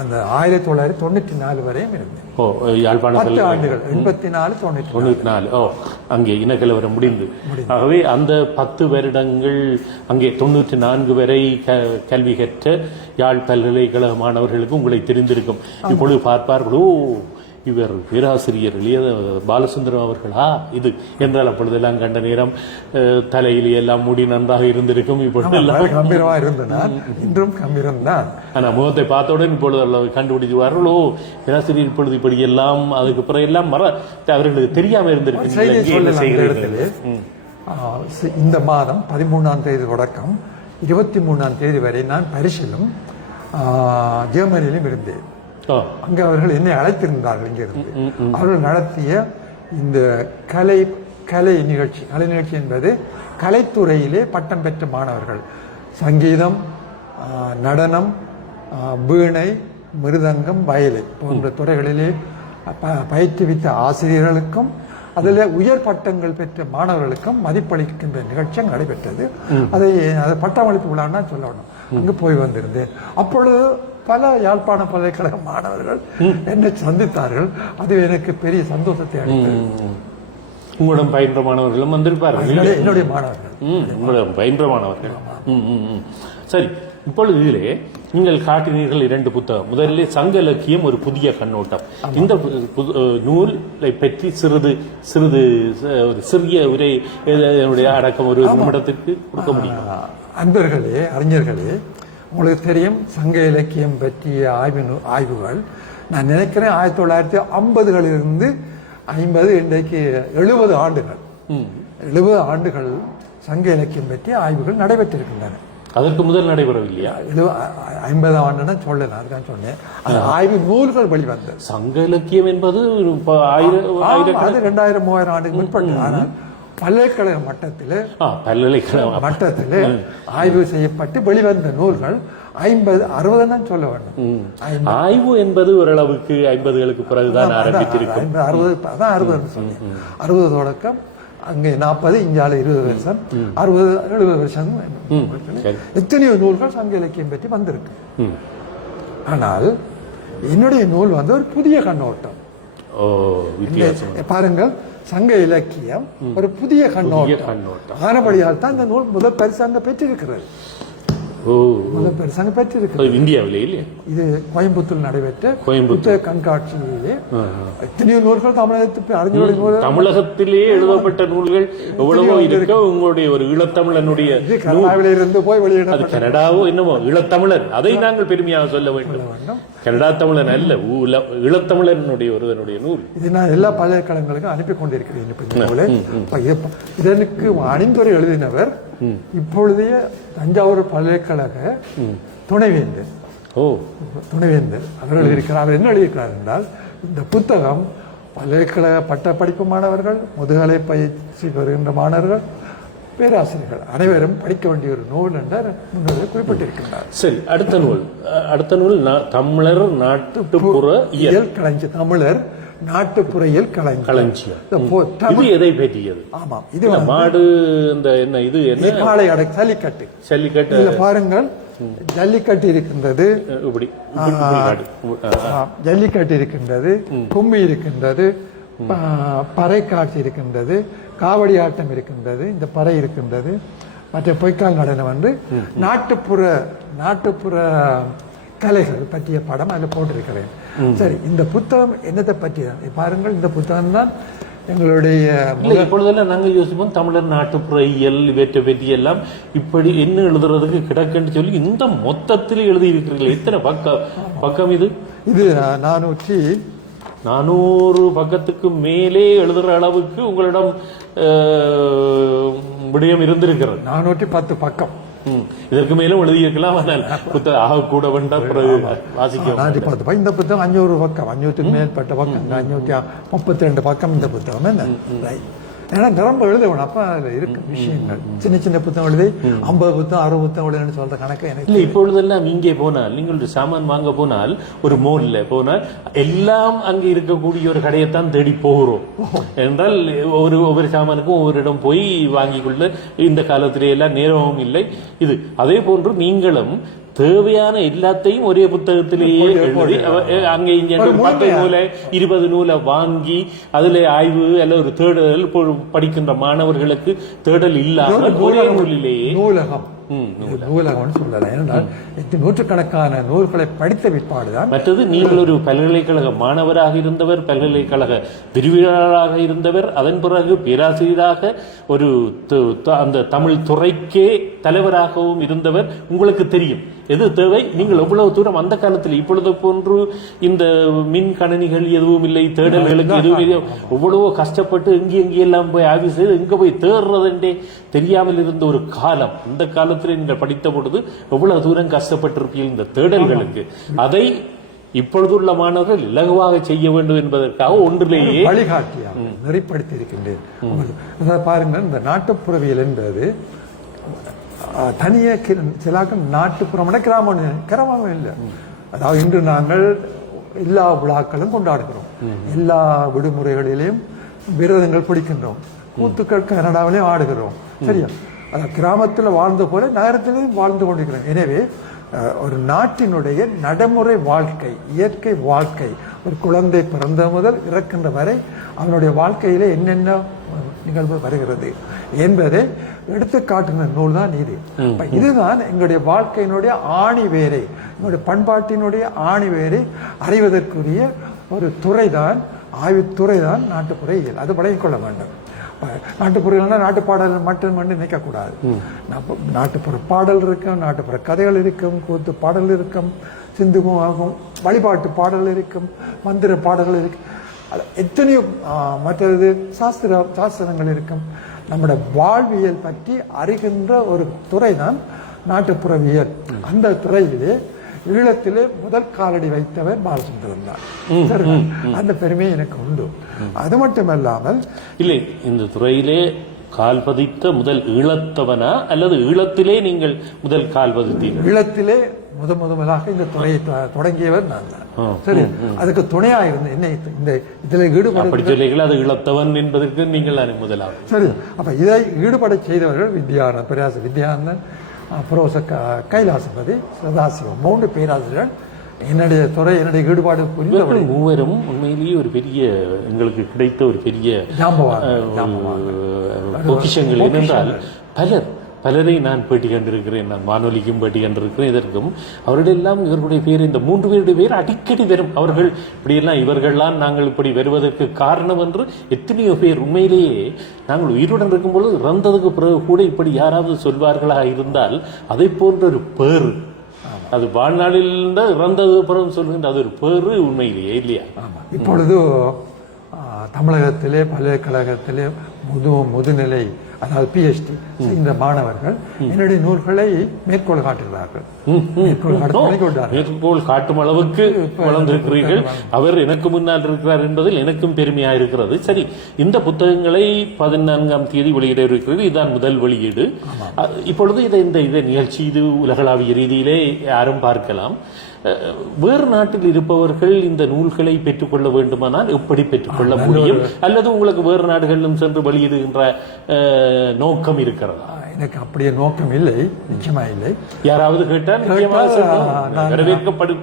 அந்த 1994 வரையும் இருந்தேன். யாழ்ப்பாண 10 ஆண்டுகள், 84-94. அங்கே இனக்கலவரம் முடிந்து. ஆகவே அந்த 10 வருடங்கள் அங்கே 94 வரை கல்வி கற்ற யாழ் பல்கலைக்கழக மாணவர்களுக்கு உங்களை தெரிந்திருக்கும். இப்பொழுது பார்ப்பார்களோ, இவர் பேராசிரியர் பாலசுந்தரம் அவர்களா இது என்றால் அப்பொழுதெல்லாம் கண்ட நேரம் தலையிலே எல்லாம் முடி நன்றாக இருந்திருக்கும். இப்பொழுது கம்பீரமா இருந்தேன், இன்றும் கம்பீரம் தான். ஆனா முகத்தை பார்த்தவுடன் இப்பொழுது கண்டுபிடிச்சுவார்களோ, பேராசிரியர் இப்பொழுது இப்படி எல்லாம் அதுக்கு பிறகு எல்லாம் அவர்களுக்கு தெரியாம இருந்திருக்கு. இந்த மாதம் 13ஆம் தேதி தொடக்கம் 23ஆம் தேதி வரை நான் பாரிஸிலும் ஜெர்மனியிலும் இருந்தேன். அங்கே அவர்கள் என்னை அழைத்திருந்தார்கள். இங்கிருந்து அவர்கள் நடத்திய இந்த கலை நிகழ்ச்சி என்பது கலைத்துறையிலே பட்டம் பெற்ற மாணவர்கள், சங்கீதம், நடனம், வீணை, மிருதங்கம், வயலின் போன்ற துறைகளிலே பயிற்றுவித்த ஆசிரியர்களுக்கும் அதில் உயர் பட்டங்கள் பெற்ற மாணவர்களுக்கும் மதிப்பளிக்கின்ற நிகழ்ச்சி நடைபெற்றது. அதை பட்டமளிப்பு விழான்னா சொல்லணும். அங்கு போய் வந்திருந்தேன். அப்பொழுது பல யாழ்ப்பாண பல்கலைக்கழக மாணவர்கள் என்னை சந்தித்தார்கள். அது எனக்கு பெரிய சந்தோஷத்தை அளித்தது. உங்களிடம் பயின்ற மாணவர்களும் வந்திருப்பார்கள். என்னுடைய மாணவர்கள், உங்களிடம் பயின்ற மாணவர்கள். சரி, இப்பொழுது இதிலே நீங்கள் காட்டினீர்கள் 2 புத்தகம். முதலிலே சங்க இலக்கியம் ஒரு புதிய கண்ணோட்டம். இந்த நூலை பற்றி சிறிது ஒரு சிறிய உரை அடக்கம் ஒரு நிமிடத்துக்கு கொடுக்க முடியும்? அன்பர்களே, அறிஞர்களே, உங்களுக்கு தெரியும் சங்க இலக்கியம் பற்றிய ஆய்வுகள் நான் நினைக்கிறேன் 1950களிலிருந்து 50 இன்றைக்கு 70 ஆண்டுகள் 70 ஆண்டுகள் சங்க இலக்கியம் பற்றிய ஆய்வுகள் நடைபெற்றிருக்கின்றன. அதற்கு முதல் நடைபெறவில்லையா? 50 ஆண்டுன்னு சொல்லலாம். அதுதான் சொன்னேன். அந்த ஆய்வு நூல்கள் வெளிவந்தது. சங்க இலக்கியம் என்பது அது 2000-3000 ஆண்டுக்கு முன்பட்டு. ஆனால் பல்கலைக்கழக மட்டத்தில் ஆய்வு செய்யப்பட்டு வெளிவந்த நூல்கள் 50-60 சொல்ல வேண்டும். ஆய்வு என்பது ஓரளவுக்கு 50களுக்கு பிறகுதான் ஆரம்பித்திருக்கும். 60 சொன்னேன். 60 தொடக்கம், அங்கே 40, இங்கால 20 வருஷம், 60-70 வருஷம். எத்தனையோ நூல்கள் சங்க இலக்கியம் பற்றி வந்திருக்கு. ஆனால் என்னுடைய நூல் ஒரு புதிய கண்ணோட்டம். பாருங்கள், சங்க இலக்கியம் ஒரு புதிய கண்ணோட்டம். ஆனபடியால் தான் இந்த நூல் முதல் பரிசு அங்க பெற்றிருக்கிறது. முதல் பரிசு அங்க பெற்றிருக்கிறது இந்தியாவிலே. இது கோயம்புத்தூர் நடைபெற்ற புத்தக கண்காட்சியிலே எத்தனையோ நூல்கள் தமிழகத்திலேயே எழுதப்பட்ட நூல்கள் எவ்வளவோ இருக்க. உங்களுடைய ஒரு ஈழத்தமிழனுடைய கனடாவில இருந்து போய் வெளியிட, கனடாவோ என்னமோ ஈழத்தமிழர், அதை நாங்கள் பெருமையாக சொல்ல வேண்டும். கனடா தமிழன் அல்ல, ஈழத்தமிழனுடைய ஒருவனுடைய நூல். இது நான் எல்லா பல்கலைக்கழகங்களுக்கும் அனுப்பி கொண்டிருக்கிறேன். இதற்கு அணிந்துரை எழுதினவர் இப்பொழுதைய தஞ்சாவூர் பல்கலைக்கழக துணைவேந்தர். துணைவேந்தர் அவர் எழுதியிருக்கிறார். அவர் என்ன எழுதியிருக்கிறார் என்றால், இந்த புத்தகம் பல்கலைக்கழக பட்ட படிப்பு மாணவர்கள், முதுகலை பயிற்சி பெறுகின்ற மாணவர்கள், பேராசிரியர்கள் அனைவரும் படிக்க வேண்டிய ஒரு நூல் என்ற முன்னோரை குறிப்பிட்டிருக்கின்றார். சரி, அடுத்த நூல் தமிழர் நாட்டுப்புற இயல் களஞ்சியம். தமிழர் நாட்டுப்புற இயல் களஞ்சியம். இது எதை பற்றியது? ஆமாம், இது மாடு என்ன இது என்ன காளை ஜல்லிக்கட்டு. ஜல்லிக்கட்டு பாருங்கள், ஜல்லிக்கட்டு இருக்கின்றது, ஜல்லிக்கட்டு இருக்கின்றது, கும்மி இருக்கின்றது, பறை காட்சி இருக்கின்றது, காவடி ஆட்டம் இருக்கின்றது, இந்த பறை இருக்கின்றது, மற்ற பொய்க்கால் நடனம் நாட்டுப்புற கலைகள் பற்றிய படம் அதில் போட்டிருக்கிறேன். சரி, இந்த புத்தகம் என்னத்தை பற்றி பாருங்கள். இந்த புத்தகம் தான் எங்களுடைய இப்பொழுதெல்லாம் நாங்கள் யோசிப்போம், தமிழர் நாட்டுப்புற இயல் இவற்றை பற்றி எல்லாம் இப்படி என்ன எழுதுறதுக்கு கிடக்குன்னு சொல்லி இந்த மொத்தத்தில் எழுதி இருக்கிறீர்கள். எத்தனை பக்கம் இது? 400 பக்கத்துக்கு மேலே எழுதுற அளவுக்கு உங்களிடம் விடயம் இருந்திருக்கிறது. 410 பக்கம். இதற்கு மேலும் எழுதியிருக்கலாம். ஆனால் கூட வேண்டாம், பிறகு வாசிக்க. இந்த புத்தகம் 500 பக்கம், 500க்கு மேற்பட்ட பக்கம், 532 பக்கம் இந்த புத்தகம். என்ன ஏன்னா நிரம்ப எழுதணும். அப்ப அதுல இருக்கு விஷயங்கள். சின்ன சின்ன புத்தகம் எழுதி 50 புத்தகம் 60 புத்தகம் எழுதுன்னு சொல்ற கணக்கு எனக்கு இல்லை. இப்பொழுதெல்லாம் இங்கே போனால், நீங்கள் சாமான் வாங்க போனால், ஒரு மோல்ல போனால் எல்லாம் அங்கே இருக்கக்கூடிய ஒரு கடையைத்தான் தேடி போகிறோம். என்றால் ஒவ்வொரு சாமானுக்கும் ஒவ்வொரு இடம் போய் வாங்கி கொள்ள இந்த காலத்திலே எல்லாம் நேரமும் இல்லை. இது அதே போன்று நீங்களும் தேவையான எல்லாத்தையும் ஒரே புத்தகத்திலேயே எழுதி அங்கே இங்கே 10 நூலை 20 நூலை வாங்கி அதுல ஆய்வு அல்ல ஒரு தேடல் படிக்கின்ற மாணவர்களுக்கு தேடல் இல்லாமல் ஒரே நூலிலேயே நூலகம் சொல்லலாம். ஏனென்றால் நூற்றுக்கணக்கான நூல்களை படித்த பிற்பாடுதான். மற்றது நீங்கள் ஒரு பல்கலைக்கழக மாணவராக இருந்தவர், பல்கலைக்கழக விரிவுரையாளராக இருந்தவர், அதன் பிறகு பேராசிரியராக ஒரு அந்த தமிழ் துறைக்கே தலைவராகவும் இருந்தவர். உங்களுக்கு தெரியும் எது தேவை. நீங்கள் எவ்வளவு தூரம் அந்த காலத்தில் இப்பொழுது போன்று இந்த மின் கணனிகள் எதுவும் இல்லை, தேடல்களுக்கு எதுவும் இல்லை. எவ்வளவோ கஷ்டப்பட்டு எங்கெல்லாம் போய் ஆய்வு செய்து எங்க போய் தேடுறதுன்றே தெரியாமல் இருந்த ஒரு காலம். இந்த காலத்தில் நீங்கள் படித்த பொழுது எவ்வளவு தூரம் கஷ்டப்பட்டிருப்பீர்கள் இந்த தேடல்களுக்கு. அதை இப்பொழுதுள்ள மாணவர்கள் இலகுவாக செய்ய வேண்டும் என்பதற்காக ஒன்றிலேயே வழிகாட்டியாக நெறிப்படுத்தி இருக்கின்றேன். பாருங்கள், இந்த நாட்டுப்புறவியல் என்பது தனியே சிலாக்கள் நாட்டுப்புறம் கிராமம் இல்லை. அதாவது இன்று நாங்கள் எல்லா விழாக்களும் கொண்டாடுகிறோம். எல்லா விடுமுறைகளிலும் விரதங்கள் பிடிக்கின்றோம், கூத்துக்கள் கனடாவிலே ஆடுகிறோம். சரியா? கிராமத்தில் வாழ்ந்த போல நகரத்திலும் வாழ்ந்து கொண்டிருக்கிறோம். எனவே ஒரு நாட்டினுடைய நடைமுறை வாழ்க்கை, இயற்கை வாழ்க்கை, ஒரு குழந்தை பிறந்த முதல் இறக்கின்ற வரை அவனுடைய வாழ்க்கையிலே என்னென்ன நிகழ்வு வருகிறது என்பதை எடுத்து காட்டுகிற நூல் தான் இது. இதுதான் எங்களுடைய வாழ்க்கையினுடைய ஆணி வேரை, எங்களுடைய பண்பாட்டினுடைய ஆணி வேரை அறிவதற்குரிய ஒரு துறைதான், ஆய்வுத்துறை தான் நாட்டுப்புற இயல். அது வழங்கிக் கொள்ள வேண்டும். நாட்டுப்புற நாட்டு பாடல் மட்டும் நினைக்கக்கூடாது. நாட்டுப்புற பாடல் இருக்கும், நாட்டுப்புற கதைகள் இருக்கும், கூத்து பாடல் இருக்கும், சிந்துவும் ஆகும், வழிபாட்டு பாடல் இருக்கும், மந்திர பாடல்கள் இருக்கும், எத்தனையோ மற்றது சாஸ்திரங்கள் இருக்கும். நம்முடைய வாழ்வியல் பற்றி அறிகின்ற ஒரு துறை தான் நாட்டுப்புறவியல். அந்த துறையிலே ஈழத்திலே முதல் காலடி வைத்தவர் பாலசுந்தரம் தான். அந்த பெருமை எனக்கு உண்டு. அது மட்டுமல்லாமல் இல்லை, இந்த துறையிலே கால் பதித்த முதல் ஈழத்தவனா அல்லது ஈழத்திலே நீங்கள் முதல் கால் பதித்தீர்கள்? ஈழத்திலே முதலாக இந்த துறையை தொடங்கியவர் நான் தான். சரி, அதுக்கு துணையா இருந்த என்னை இந்த இதுல ஈடுபட அது ஈழத்தவன் என்பதற்கு நீங்கள் முதலாவது. சரி, அப்ப இதை ஈடுபட செய்தவர்கள் வித்யானந்த், பிரயாச வித்யானந்தன், புரோச கைலாசபதி, சதாசிவம், 3 பேராசிரியர்கள். என்னுடைய துறை, என்னுடைய ஈடுபாடு புரிந்தவர்கள் மூவரும் உண்மையிலேயே ஒரு பெரிய எங்களுக்கு கிடைத்த ஒரு பெரிய பொக்கிஷங்கள். ஏனென்றால் பலரை நான் பேட்டி கண்டிருக்கிறேன், நான் வானொலிக்கும் பேட்டி கண்டிருக்கிறேன். இதற்கும் அவர்களெல்லாம் இவர்களுடைய பேர், இந்த 3 பேருடைய பேர் அடிக்கடி வரும். அவர்கள் இப்படியெல்லாம், இவர்கள்லாம் நாங்கள் இப்படி வருவதற்கு காரணம் என்று எத்தனையோ பேர். உண்மையிலேயே நாங்கள் உயிருடன் இருக்கும்பொழுது இறந்ததுக்கு பிறகு கூட இப்படி யாராவது சொல்வார்களா இருந்தால் அதை போன்ற ஒரு பேரு, அது வாழ்நாளில் இறந்தது பிறகு சொல்கின்ற அது ஒரு பேரு உண்மையிலேயே இல்லையா? இப்பொழுது தமிழகத்திலே பல்கலைக்கழகத்திலே முதுநிலை, அதாவது PhD இந்த மாணவர்கள் என்னுடைய நூல்களை மேற்கோள் காட்டுகிறார்கள். மேற்கோள் காட்டும் அளவுக்கு வளர்ந்திருக்கிறீர்கள். அவர் எனக்கு முன்னால் இருக்கிறார் என்பதில் எனக்கும் பெருமையா இருக்கிறது. சரி, இந்த புத்தகங்களை 14ஆம் தேதி வெளியிட இருக்கிறது. இதுதான் முதல் வெளியீடு. இப்பொழுது இதை நிகழ்ச்சி இது உலகளாவிய ரீதியிலே யாரும் பார்க்கலாம். வேறு நாட்டில் இருப்பவர்கள் இந்த நூல்களை பெற்றுக்கொள்ள வேண்டுமானால் எப்படி பெற்றுக்கொள்ள முடியும்? அல்லது உங்களுக்கு வேறு நாடுகளிலும் சென்று வெளியிடுகின்ற நோக்கம் இருக்கிறதா? எனக்கு அப்படியே நோக்கம் இல்லை, நிச்சயமா இல்லை. யாராவது கேட்டால் வரவேற்கப்படும்.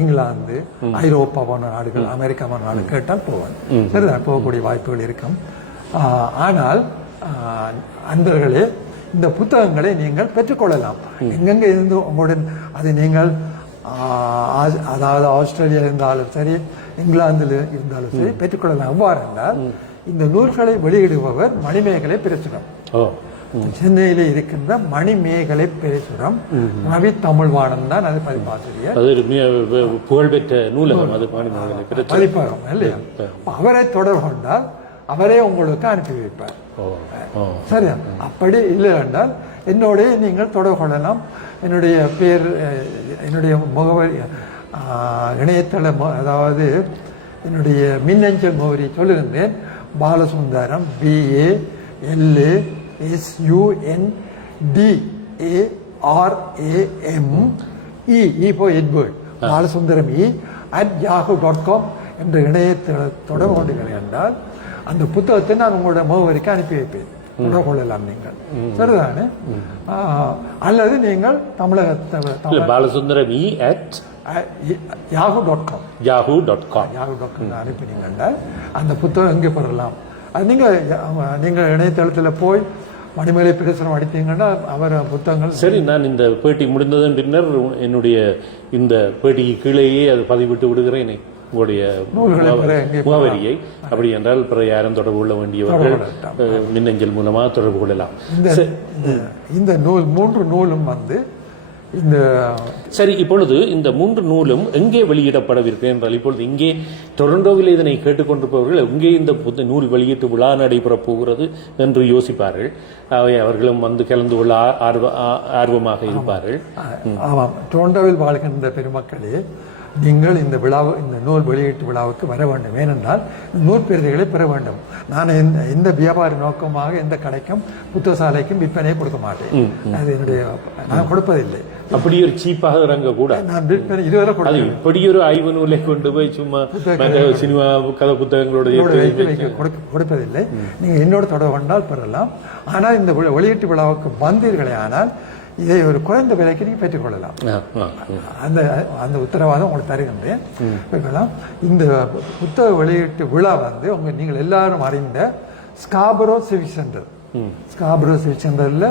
இங்கிலாந்து, ஐரோப்பா போன்ற நாடுகள், அமெரிக்கா போன்ற நாடுகள் கேட்டால் போவாங்க. சரிதான், போகக்கூடிய வாய்ப்புகள் இருக்கும். ஆனால் அன்பர்களே, இந்த புத்தகங்களை நீங்கள் பெற்றுக்கொள்ளலாம். எங்கெங்க இருந்து உங்களுடன் அதை நீங்கள், அதாவது ஆஸ்திரேலியா இருந்தாலும் சரி, இங்கிலாந்தில் இருந்தாலும் சரி பெற்றுக்கொள்ளலாம். எவ்வாறு என்றால், இந்த நூல்களை வெளியிடுபவர் மணிமேகலை பிரசுரம், சென்னையில இருக்கின்ற மணிமேகலை பிரசுரம், ரவி தமிழ்வாணன் தான் அது பதிப்பாசிரியர். புகழ்பெற்ற நூலகம், அது பதிப்பகம் இல்லையா? அவரை தொடர்பு கொண்டால் அவரே உங்களுக்கு அனுப்பி வைப்பார். சரியா? அப்படி இல்லை என்றால் என்னோட நீங்கள் தொடர்பு கொள்ளலாம். என்னுடைய பேர், என்னுடைய முகவரி, இணையதள, அதாவது என்னுடைய மின்னஞ்சல் முகவரி சொல்லுகின்றேன். Balasundaram, BALASUNDARAM for Edward, Balasundaram @yahoo.com என்ற இணையதள தொடர்பு கொண்டீர்கள் என்றால் அந்த புத்தகத்தை நான் உங்களோட முகவரிக்கு அனுப்பி வைப்பேன். தொடர்பு கொள்ளலாம் நீங்கள். சரிதானே? அல்லது நீங்கள் தமிழகத்தை பாலசுந்தரம் yahoo.com அனுப்பினீங்கன்னா அந்த புத்தகம் எங்கே பெறலாம். அது நீங்கள் இணையதளத்தில் போய் மணிமேகலை பிரசுரம் அடித்தீங்கன்னா அவர் புத்தகங்கள். சரி, நான் இந்த பேட்டி முடிந்ததன் பின்னர் என்னுடைய இந்த பேட்டிக்கு கீழேயே அது பதிவிட்டு விடுகிறேன் உங்களுடைய முகவரியை. அப்படி என்றால் பிற யாரும் தொடர்பு கொள்ள வேண்டியவர்கள் மின்னஞ்சல் மூலமாக தொடர்பு கொள்ளலாம். இந்த நூல் 3 நூலும் இந்த சரி, இப்பொழுது இந்த 3 நூலும் எங்கே வெளியிடப்படவிருக்கிறது என்றால், இப்பொழுது இங்கே டொரண்டோவில் இதனை கேட்டுக்கொண்டிருப்பவர்கள் எங்கே இந்த நூல் வெளியீட்டு விழா நடைபெறப் போகிறது என்று யோசிப்பார்கள். அவர்களும் கலந்து கொள்ள ஆர்வமாக இருப்பார்கள். ஆமாம், டொரண்டோவில் வாழ்கின்ற பெருமக்களே, நீங்கள் இந்த நூல் வெளியீட்டு விழாவுக்கு வர வேண்டும். ஏனென்றால் நூல் பிரதிகளை பெற வேண்டும். நான் எந்த வியாபார நோக்கமாக எந்த கடைக்கும் புத்தகசாலைக்கும் விற்பனையை கொடுக்க மாட்டேன். அது என்னுடைய நான் கொடுப்பதில்லை. அப்படி ஒரு சீப்பாக இறங்க கூட நான் விற்பனை இதுவரை இப்படி ஒரு ஆய்வு நூலை கொண்டு போய் சும்மா சினிமா கதை புத்தகங்களோட கொடுப்பதில்லை. நீங்க என்னோட தொடர்பு கொண்டால் பெறலாம். ஆனால் இந்த வெளியீட்டு விழாவுக்கு வந்தீர்களே ஆனால் இதை ஒரு குறைந்த விலைக்கு நீங்க பெற்றுக்கொள்ளலாம். அந்த அந்த உத்தரவாதம் உங்களுக்கு தருகின்றேன். இந்த புத்தக வெளியீட்டு விழா வந்து நீங்கள் எல்லாரும் அறிந்த Scarborough civic centre, Scarborough civic சென்டர்ல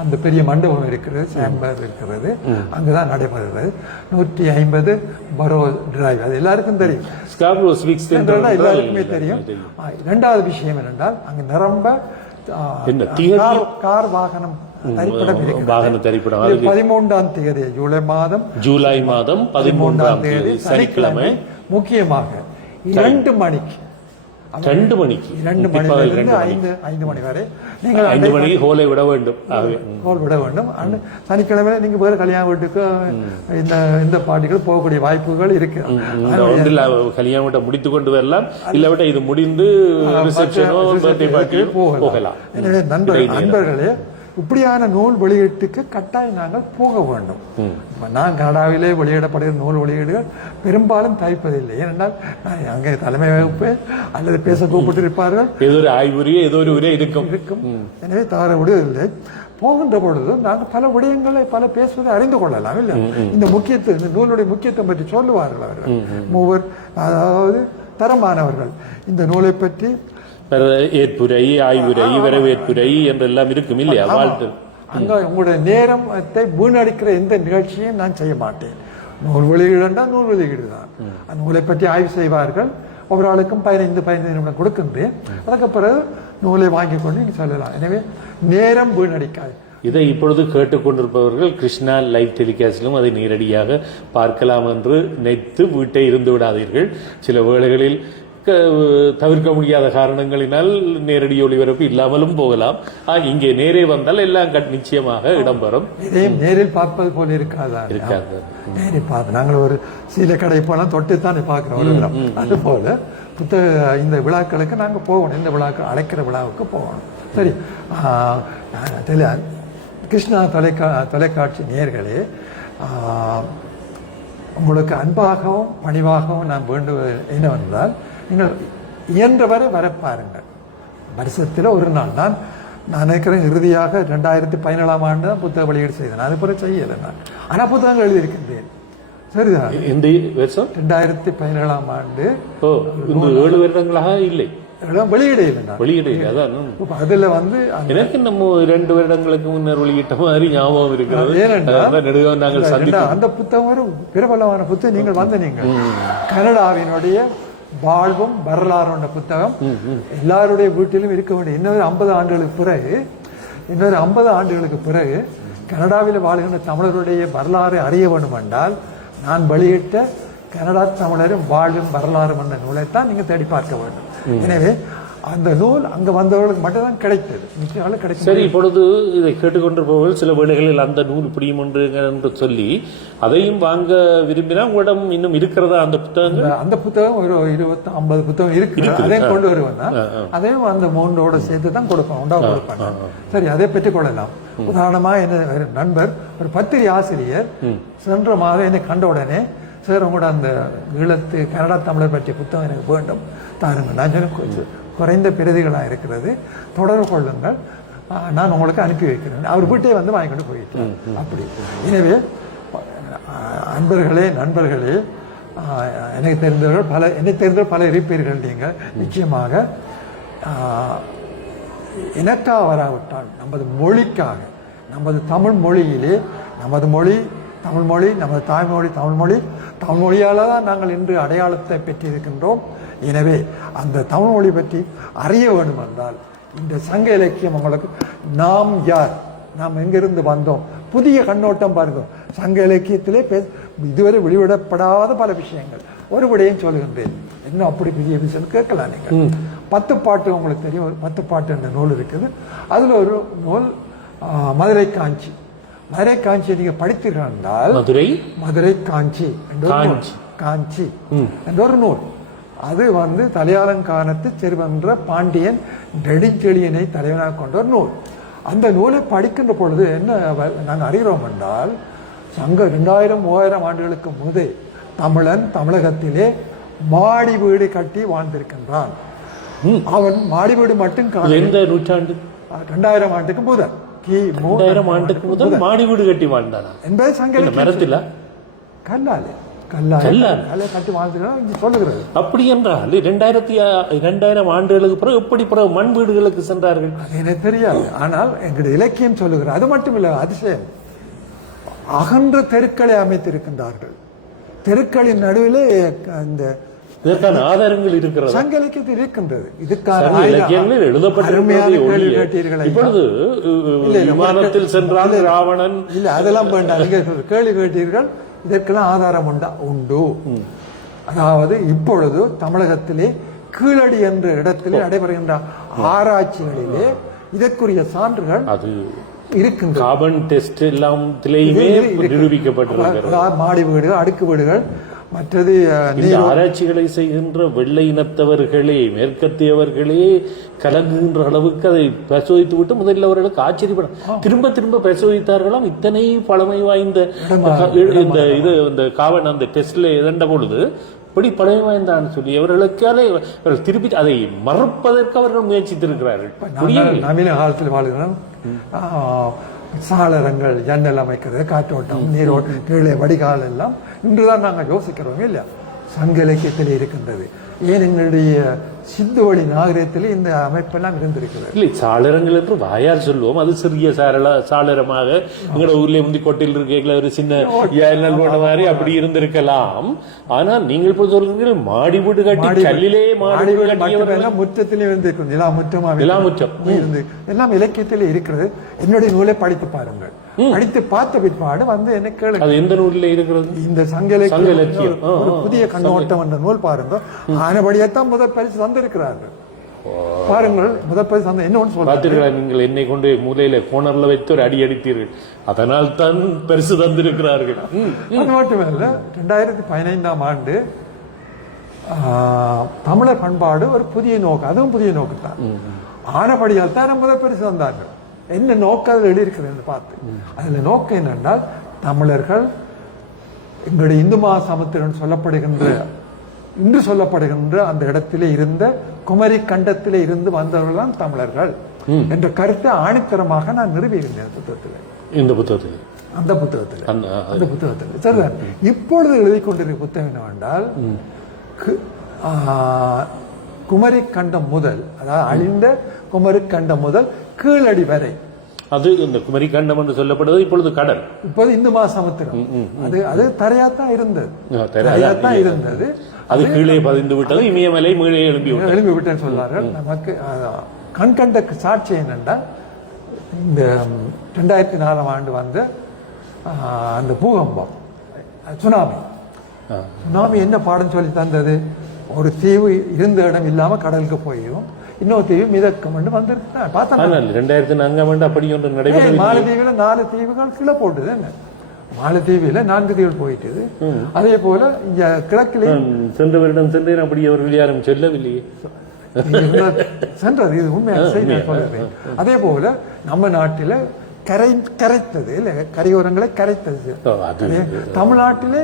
அந்த பெரிய மண்டபம் இருக்கிறது, சேம்பர் இருக்கிறது, அங்கதான் நடைபெறுகிறது. 150 பரோ டிரைவ், அது எல்லாருக்கும் தெரியும். ஸ்காபரோ சிவிக் சென்டர் எல்லாருக்குமே தெரியும். இரண்டாவது விஷயம் என்னென்றால் அங்க நிரம்ப கார் வாகனம் திரைப்படம் 13ஆம் தேதி ஜூலை மாதம் 13ஆம் தேதி சனிக்கிழமை முக்கியமாக 2 மணிக்கு 5 மணி வரை நீங்கள் 5 மணிக்கு ஹோலை விட வேண்டும். சனிக்கிழமை நீங்க வேறு கல்யாண வீட்டுக்கு இந்த பாட்டிகள் போகக்கூடிய வாய்ப்புகள் இருக்கு. கல்யாண வீட்டை முடித்துக் கொண்டு வரலாம், இல்லாவிட்ட இது முடிந்து போகலாம். எனவே நண்பர்களே, இப்படியான நூல் வெளியீட்டுக்கு கட்டாயம் நாங்கள் போக வேண்டும். நான் கனடாவிலே வெளியிடப்படுகிற நூல் வெளியீடுகள் பெரும்பாலும் தவிப்பதில்லை. ஏனென்றால் அங்கே தலைமை வகுப்பு அல்லது பேச கூப்பிட்டு இருப்பார்கள், ஏதோ ஒரு ஆய்வுரிய ஏதோ ஒரு உரை இருக்கும். எனவே தவற விடுவதில்லை. போகின்ற பொழுது நாங்கள் பல விடயங்களை பல பேசுவதை அறிந்து கொள்ளலாம். இல்லை, இந்த முக்கியத்துவம், இந்த நூலுடைய முக்கியத்துவம் பற்றி சொல்லுவார்கள் அவர்கள். மூவர், அதாவது தரமானவர்கள் இந்த நூலை பற்றி ஏற்புரை, ஆய்வுரை, வரவேற்புரை என்றெல்லாம் இருக்கும் இல்லையா? வாழ்த்து. அங்க உங்களுடைய நேரத்தை வீணடிக்கிற எந்த நிகழ்ச்சியும் நான் செய்ய மாட்டேன். நூல் வெளியீடுனா நூல் வெளியீடு தான். அந்த நூலை பற்றி ஆய்வு செய்வார்கள். ஒவ்வொரு ஆளுக்கும் 15 நிமிடம் கொடுக்கின்றேன். அதுக்கு பிறகு நூலை வாங்கி கொண்டு நீங்க சொல்லலாம். எனவே நேரம் வீணடிக்காது. இதை இப்பொழுது கேட்டுக்கொண்டிருப்பவர்கள் கிருஷ்ணா லைவ் டெலிகாஸ்டிலும் அதை நேரடியாக பார்க்கலாம் என்று நினைத்து வீட்டை இருந்து விடாதீர்கள். சில வேளைகளில் தவிர்க்க முடியாத காரணங்களினால் நேரடி ஒளிபரப்பு இல்லாமலும் போகலாம். இங்கே நேரே வந்தால் எல்லாம் நிச்சயமாக இடம்பெறும். இதையும் நேரில் பார்ப்பது போல இருக்காது. நேரில் பார்த்து நாங்கள் ஒரு சில கடை போலாம் தொட்டுத்தான் பார்க்கிறோம். அது போல புத்தக இந்த விழாக்களுக்கு நாங்கள் போகணும். இந்த விழாக்கள் அழைக்கிற விழாவுக்கு போகணும். சரி, கிருஷ்ணா தொலைக்காட்சி நேயர்களே, உங்களுக்கு அன்பாகவும் பணிவாகவும் நான் வேண்டுவது என்னவென்றால், நீங்கள் இயன்றவரை வர பாருங்கள். வருஷத்தில் ஒரு நாள் நான் நினைக்கிறேன் இறுதியாக 2017ஆம் ஆண்டு தான் புத்தக வெளியீடு செய்தேன். அது பிறகு செய்யலை நான். ஆனால் புத்தகங்கள் எழுதியிருக்கின்றேன். சரிதான், இந்த வருஷம் 2017ஆம் ஆண்டு 7 வருடங்களாக இல்லை வெளியீடு. அதுல வந்து எனக்கு நம்ம 2 வருடங்களுக்கு முன்னர் வெளியிட்ட மாதிரி ஞாபகம் இருக்கிறது. அந்த புத்தகம் ஒரு பிரபலமான புத்தகம். நீங்கள் வந்து நீங்கள் கனடாவினுடைய வாழ்வும் வரலாறு புத்தகம் எல்லாருடைய வீட்டிலும் இருக்க வேண்டிய. இன்னொரு 50 ஆண்டுகளுக்கு பிறகு கனடாவில் வாழ்கின்ற தமிழருடைய வரலாறு அறிய வேண்டும் என்றால் நான் வெளியிட்ட கனடா தமிழரும் வாழும் வரலாறு என்ற நூலைத்தான் நீங்க தேடி பார்க்க வேண்டும். எனவே அந்த நூல் அங்க வந்தவர்களுக்கு மட்டும்தான் கிடைத்தது. சரி, இப்பொழுது இதை கேட்டுக்கொண்டிருப்பவர்கள் சில வேளைகளில் அந்த நூல் பிடியும் என்று சொல்லி அதையும் வாங்க விரும்பினா உங்களிடம் இன்னும் இருக்கிறதா அந்த புத்தகங்கள்? அந்த புத்தகம் ஒரு 20-50 புத்தகம் இருக்கு. அதையும் கொண்டு வருவேன்னா அதையும் அந்த 3ஓட சேர்த்து தான் கொடுப்பேன், உண்டாக கொடுப்பேன். சரி, அதை பெற்றுக் கொள்ளலாம். உதாரணமா என்ன நண்பர் ஒரு பத்திரிகை ஆசிரியர் சென்ற மாதம் என்னை கண்ட உடனே, சார் உங்களோட அந்த ஈழத்து கனடா தமிழர் பற்றிய புத்தகம் எனக்கு வேண்டும் தாருங்க. நான் சொன்ன குறைந்த பிரதிகளாக இருக்கிறது, தொடர்பு கொள்ளுங்கள், நான் உங்களுக்கு அனுப்பி வைக்கிறேன். அவர் வீட்டே வந்து வாங்கிக்கொண்டு போயிட்டார். அப்படி. எனவே நண்பர்களே, எனக்கு தெரிந்தவர்கள் பல இருப்பீர்கள். நீங்கள் நிச்சயமாக எனக்கா வராவிட்டால் நமது மொழிக்காக, நமது தமிழ் மொழியிலே, நமது மொழி தமிழ்மொழி, நமது தாய்மொழி தமிழ் மொழியால் தான் நாங்கள் இன்று அடையாளத்தை பெற்றிருக்கின்றோம். எனவே அந்த தமிழ் மொழி பற்றி அறிய வேண்டும் என்றால் இந்த சங்க இலக்கியம் உங்களுக்கு நாம் யார், நாம் எங்கிருந்து வந்தோம், புதிய கண்ணோட்டம் பாருங்க. சங்க இலக்கியத்திலே இதுவரை வெளிவிடப்படாத பல விஷயங்கள். ஒரு விடையும் சொல்கின்றேன், இன்னும் அப்படி பெரிய விஷயம் கேட்கலாம். நீங்கள் 10 பாட்டு உங்களுக்கு தெரியும், 10 பாட்டு என்ற நூல் இருக்குது. அதில் ஒரு நூல் மதுரை காஞ்சி. மதுரை காஞ்சியை நீங்க படித்தீர்கள் என்றால், மதுரை காஞ்சி காஞ்சி என்ற ஒரு நூல். அது வந்து தலையாலங்கானத்து செருவென்ற பாண்டியன் நெடுஞ்செழியனை தலைவனாக கொண்ட ஒரு நூல். அந்த நூலை படிக்கின்ற பொழுது என்ன நாங்கள் அறிகிறோம் என்றால், சங்க 2000-3000 ஆண்டுகளுக்கு முதல் தமிழன் தமிழகத்திலே மாடி வீடு கட்டி வாழ்ந்திருக்கின்றான். அவன் மாடி வீடு மட்டும் எந்த நூற்றாண்டு? 2000 ஆண்டுக்கு முதல், கிமு 2000 ஆண்டுக்கு முதல் மாடி வீடு கட்டி வாழ்ந்தானா என்பது சங்க மரத்தில் கல்லாலே கட்டி வாழ்ந்துக்கிறான் சொல்லுகிறது. அப்படி என்றால் 2000 ஆண்டுகளுக்கு பிறகு எப்படி பிறகு மண் வீடுகளுக்கு சென்றார்கள் அது எனக்கு தெரியாது. ஆனால் எங்களுடைய இலக்கியம் சொல்லுகிறது. அது மட்டும் இல்ல, அதிசயம், அகன்ற தெருக்களை அமைத்திருக்கின்றார்கள். தெருக்களின் நடுவிலே இந்த இதற்கான ஆதாரங்கள் இருக்கிறது, சங்க இலக்கியத்தில் இருக்கின்றது. இதுக்கான இலக்கியங்களில் எழுதப்பட்டிருக்கிறது. இப்பொழுது விமானத்தில் சென்றால் ராவணன் இல்ல, அதெல்லாம் வேண்டாம். நீங்க கேள்வி கேட்டீர்கள், இதற்கெல்லாம் ஆதாரம் உண்டு. அதாவது இப்பொழுது தமிழகத்திலே கீழடி என்ற இடத்திலே நடைபெறுகின்ற ஆராய்ச்சிகளிலே இதற்குரிய சான்றுகள் அது இருக்கின்றன. கார்பன் டெஸ்ட் எல்லாம் நிரூபிக்கப்பட்டிருக்கிறது. மாடி வீடுகள், அடுக்கு வீடுகள், மற்றது ஆராய்ச்சிகளை செய்கின்ற வெள்ளை இனத்தவர்களே, மேற்கத்தியவர்களே கலங்குகின்ற அளவுக்கு அதை பரிசோதித்து விட்டு முதலில் அவர்களுக்கு ஆச்சரியப்பட திரும்ப பரிசோதித்தார்களாம். இத்தனை பழமை வாய்ந்த இந்த காவன் அந்த டெஸ்ட்ல எதண்ட பொழுது இப்படி பழமை வாய்ந்தான்னு சொல்லி அவர்களுக்காலே திருப்பி அதை மறுப்பதற்கு அவர்கள் முயற்சித்திருக்கிறார்கள். நவீன காலத்தில் வாழ்கிறோம். சாளரங்கள், ஜன்னல் அமைக்கிறது, காற்றோட்டம், நீரோட்டம், கீழே வடிகால் எல்லாம் இன்றுதான் நாங்கள் யோசிக்கிறோம் இல்லையா? சங்க இலக்கியத்தில் இருக்கின்றது. ஏன் எங்களுடைய சிந்து வழி நாகரிகத்தில் இந்த அமைப்பெல்லாம் இருந்திருக்கிறது. இல்லை, சாளரங்கள் என்று வாயால் சொல்லுவோம். அது சிறிய சாளரமாக எங்களோட ஊர்ல முந்தி கோட்டையில் இருக்க ஒரு சின்ன ஏழல் போன மாதிரி அப்படி இருந்திருக்கலாம். ஆனால் நீங்கள் இப்போ சொல்றீர்கள் மாடி வீடு கட்டி கல்லிலே மாடி வீடு கட்டியவர்கள் முற்றத்திலே இருந்திருக்கும். நிலாமுற்றம் இருந்து எல்லாம் இலக்கியத்திலே இருக்கிறது. என்னுடைய நூலை படித்து பாருங்கள். படித்து பார்த்த பிற்பாடு வந்து என்ன கேளுங்க, அது எந்த நூலில் இருக்கிறது? இந்த சங்க இலக்கியம் ஒரு புதிய கண்ணோட்டம் என்ற நூல் பாருங்க. ஆனபடியத்தான் முதல் பரிசு தந்திருக்கிறார்கள். பாருங்கள், முதல் பரிசு தந்த என்ன சொல்றீங்களா? நீங்கள் என்னை கொண்டு மூலையில கோணர்ல வைத்து ஒரு அடி அடித்தீர்கள், அதனால் தான் பரிசு தந்திருக்கிறார்கள். அது மட்டுமல்ல, 2015ஆம் ஆண்டு தமிழர் பண்பாடு ஒரு புதிய நோக்கு, அதுவும் புதிய நோக்கு தான். ஆனபடியால் தான் முதல் பரிசு தந்தார்கள். என்ன நோக்கம் அதில் எழுதியிருக்கிறது பார்த்து, அதுல நோக்கம் என்னென்றால், தமிழர்கள் எங்களுடைய இந்து மகாசமுத்திரம் சொல்லப்படுகின்ற இன்று சொல்லப்படுகின்ற அந்த இடத்திலே இருந்த குமரி கண்டத்திலே இருந்து வந்தவர்கள் தான் தமிழர்கள் என்ற கருத்தை ஆணித்தரமாக நான் நிறுவியிருந்தேன் புத்தகத்தில். இந்த புத்தகத்தில் அந்த புத்தகத்தில் சரிதான். இப்பொழுது எழுதி கொண்டிருக்க புத்தகம் என்னவென்றால், குமரி கண்டம் முதல், அதாவது அழிந்த குமரி கண்டம் முதல் கீழடி வரை, அது இந்த குமரி கண்டம் என்று சொல்லப்படுவது இப்பொழுது கடல், இப்போது இந்து மகாசமுத்திரம். அது தரையாத்தான் இருந்தது. அது கீழே பதிந்து விட்டது. இமயமலை மீளே எழும்பி விட்டேன்னு சொன்னார்கள். நமக்கு கண்கண்ட சாட்சி என்னென்றால், இந்த 2004ஆம் ஆண்டு வந்த அந்த பூகம்பம், சுனாமி என்ன பாடம் சொல்லி தந்தது? ஒரு தீவு இருந்த இடம் இல்லாம கடலுக்கு போயும், இன்னொரு தீவு மிதக்கம் வந்திருக்கு. பார்த்தா 2004ஆம் ஆண்டு அப்படி ஒன்று நடைபெற்றது. மாலத்தீவுல 4 தீவுகள் கீழே போட்டுது. என்ன மாலத்தீவில 4 தீவுகள் போயிட்டு, அதே போல இங்க கிழக்கிலே சென்ற வருடம் சென்றேன், அப்படி அவர்கள் யாரும் சொல்லவில்லையே. சென்றது, இது உண்மையான செய்தி சொல்றேன். அதே போல நம்ம நாட்டில கரைத்தது இல்ல, கரையோரங்களை கரைத்தது. தமிழ்நாட்டிலே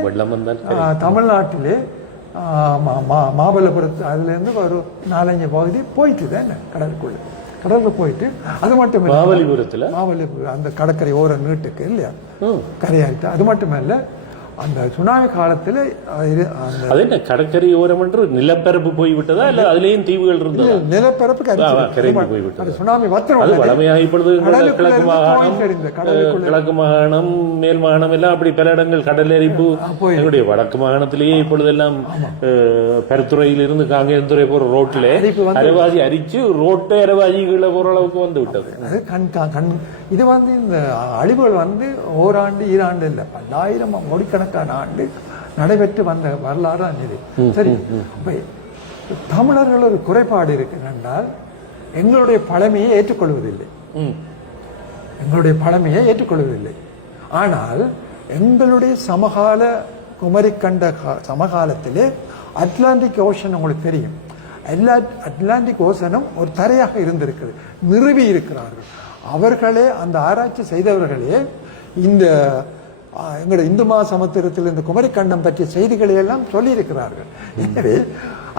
மாமல்லபுரத்து அதுல இருந்து ஒரு 4-5 பகுதி போயிட்டு தான் கடலுக்கு போயிட்டு, அது மட்டும் இல்ல, மாமல்லபுரம் அந்த கடற்கரை ஓர நீட்டுக்கு இல்லையா கரையாயிட்டு. அது மட்டுமல்ல, அந்த சுனாமி காலத்துல கடற்கரை ஓரம் என்று நிலப்பரப்பு போய்விட்டதா இல்ல அதுலயும் தீவுகள் இருந்தது? நிலப்பரப்பு போய்விட்டது. சுனாமி கிழக்கு மாகாணம், மேல் மாகாணம் எல்லாம் அப்படி பல இடங்கள் கடல் அரிப்பு. எங்களுடைய வடக்கு மாகாணத்திலேயே இப்பொழுதெல்லாம் பருத்துறையில் இருந்து காங்கேயத்துறை போற ரோட்ல அரைவாசி அரிச்சு ரோட்டை அரைவாசிகளை போற அளவுக்கு வந்து விட்டது. இது வந்து இந்த அழிவுகள் வந்து ஓராண்டு ஈராண்டு இல்ல, 1000 கோடிக்கணக்கான ஆண்டு நடைபெற்று வந்த வரலாறு இது. சரி, தமிழர்கள் ஒரு குறைபாடு இருக்கு என்றால், எங்களுடைய பழமையை ஏற்றுக்கொள்வதில்லை. ஆனால் எங்களுடைய சமகால குமரிக்கண்ட சமகாலத்திலே அட்லாண்டிக் ஓஷன் உங்களுக்கு தெரியும். அட்லாண்டிக் ஓசனும் ஒரு தரையாக இருந்திருக்குது, நிறுவி இருக்கிறார்கள். அவர்களே அந்த ஆராய்ச்சி செய்தவர்களே இந்த எங்களோட இந்து மகாசமுத்திரத்தில் இந்த குமரிக்கண்டம் பற்றிய செய்திகளை எல்லாம் சொல்லியிருக்கிறார்கள். எனவே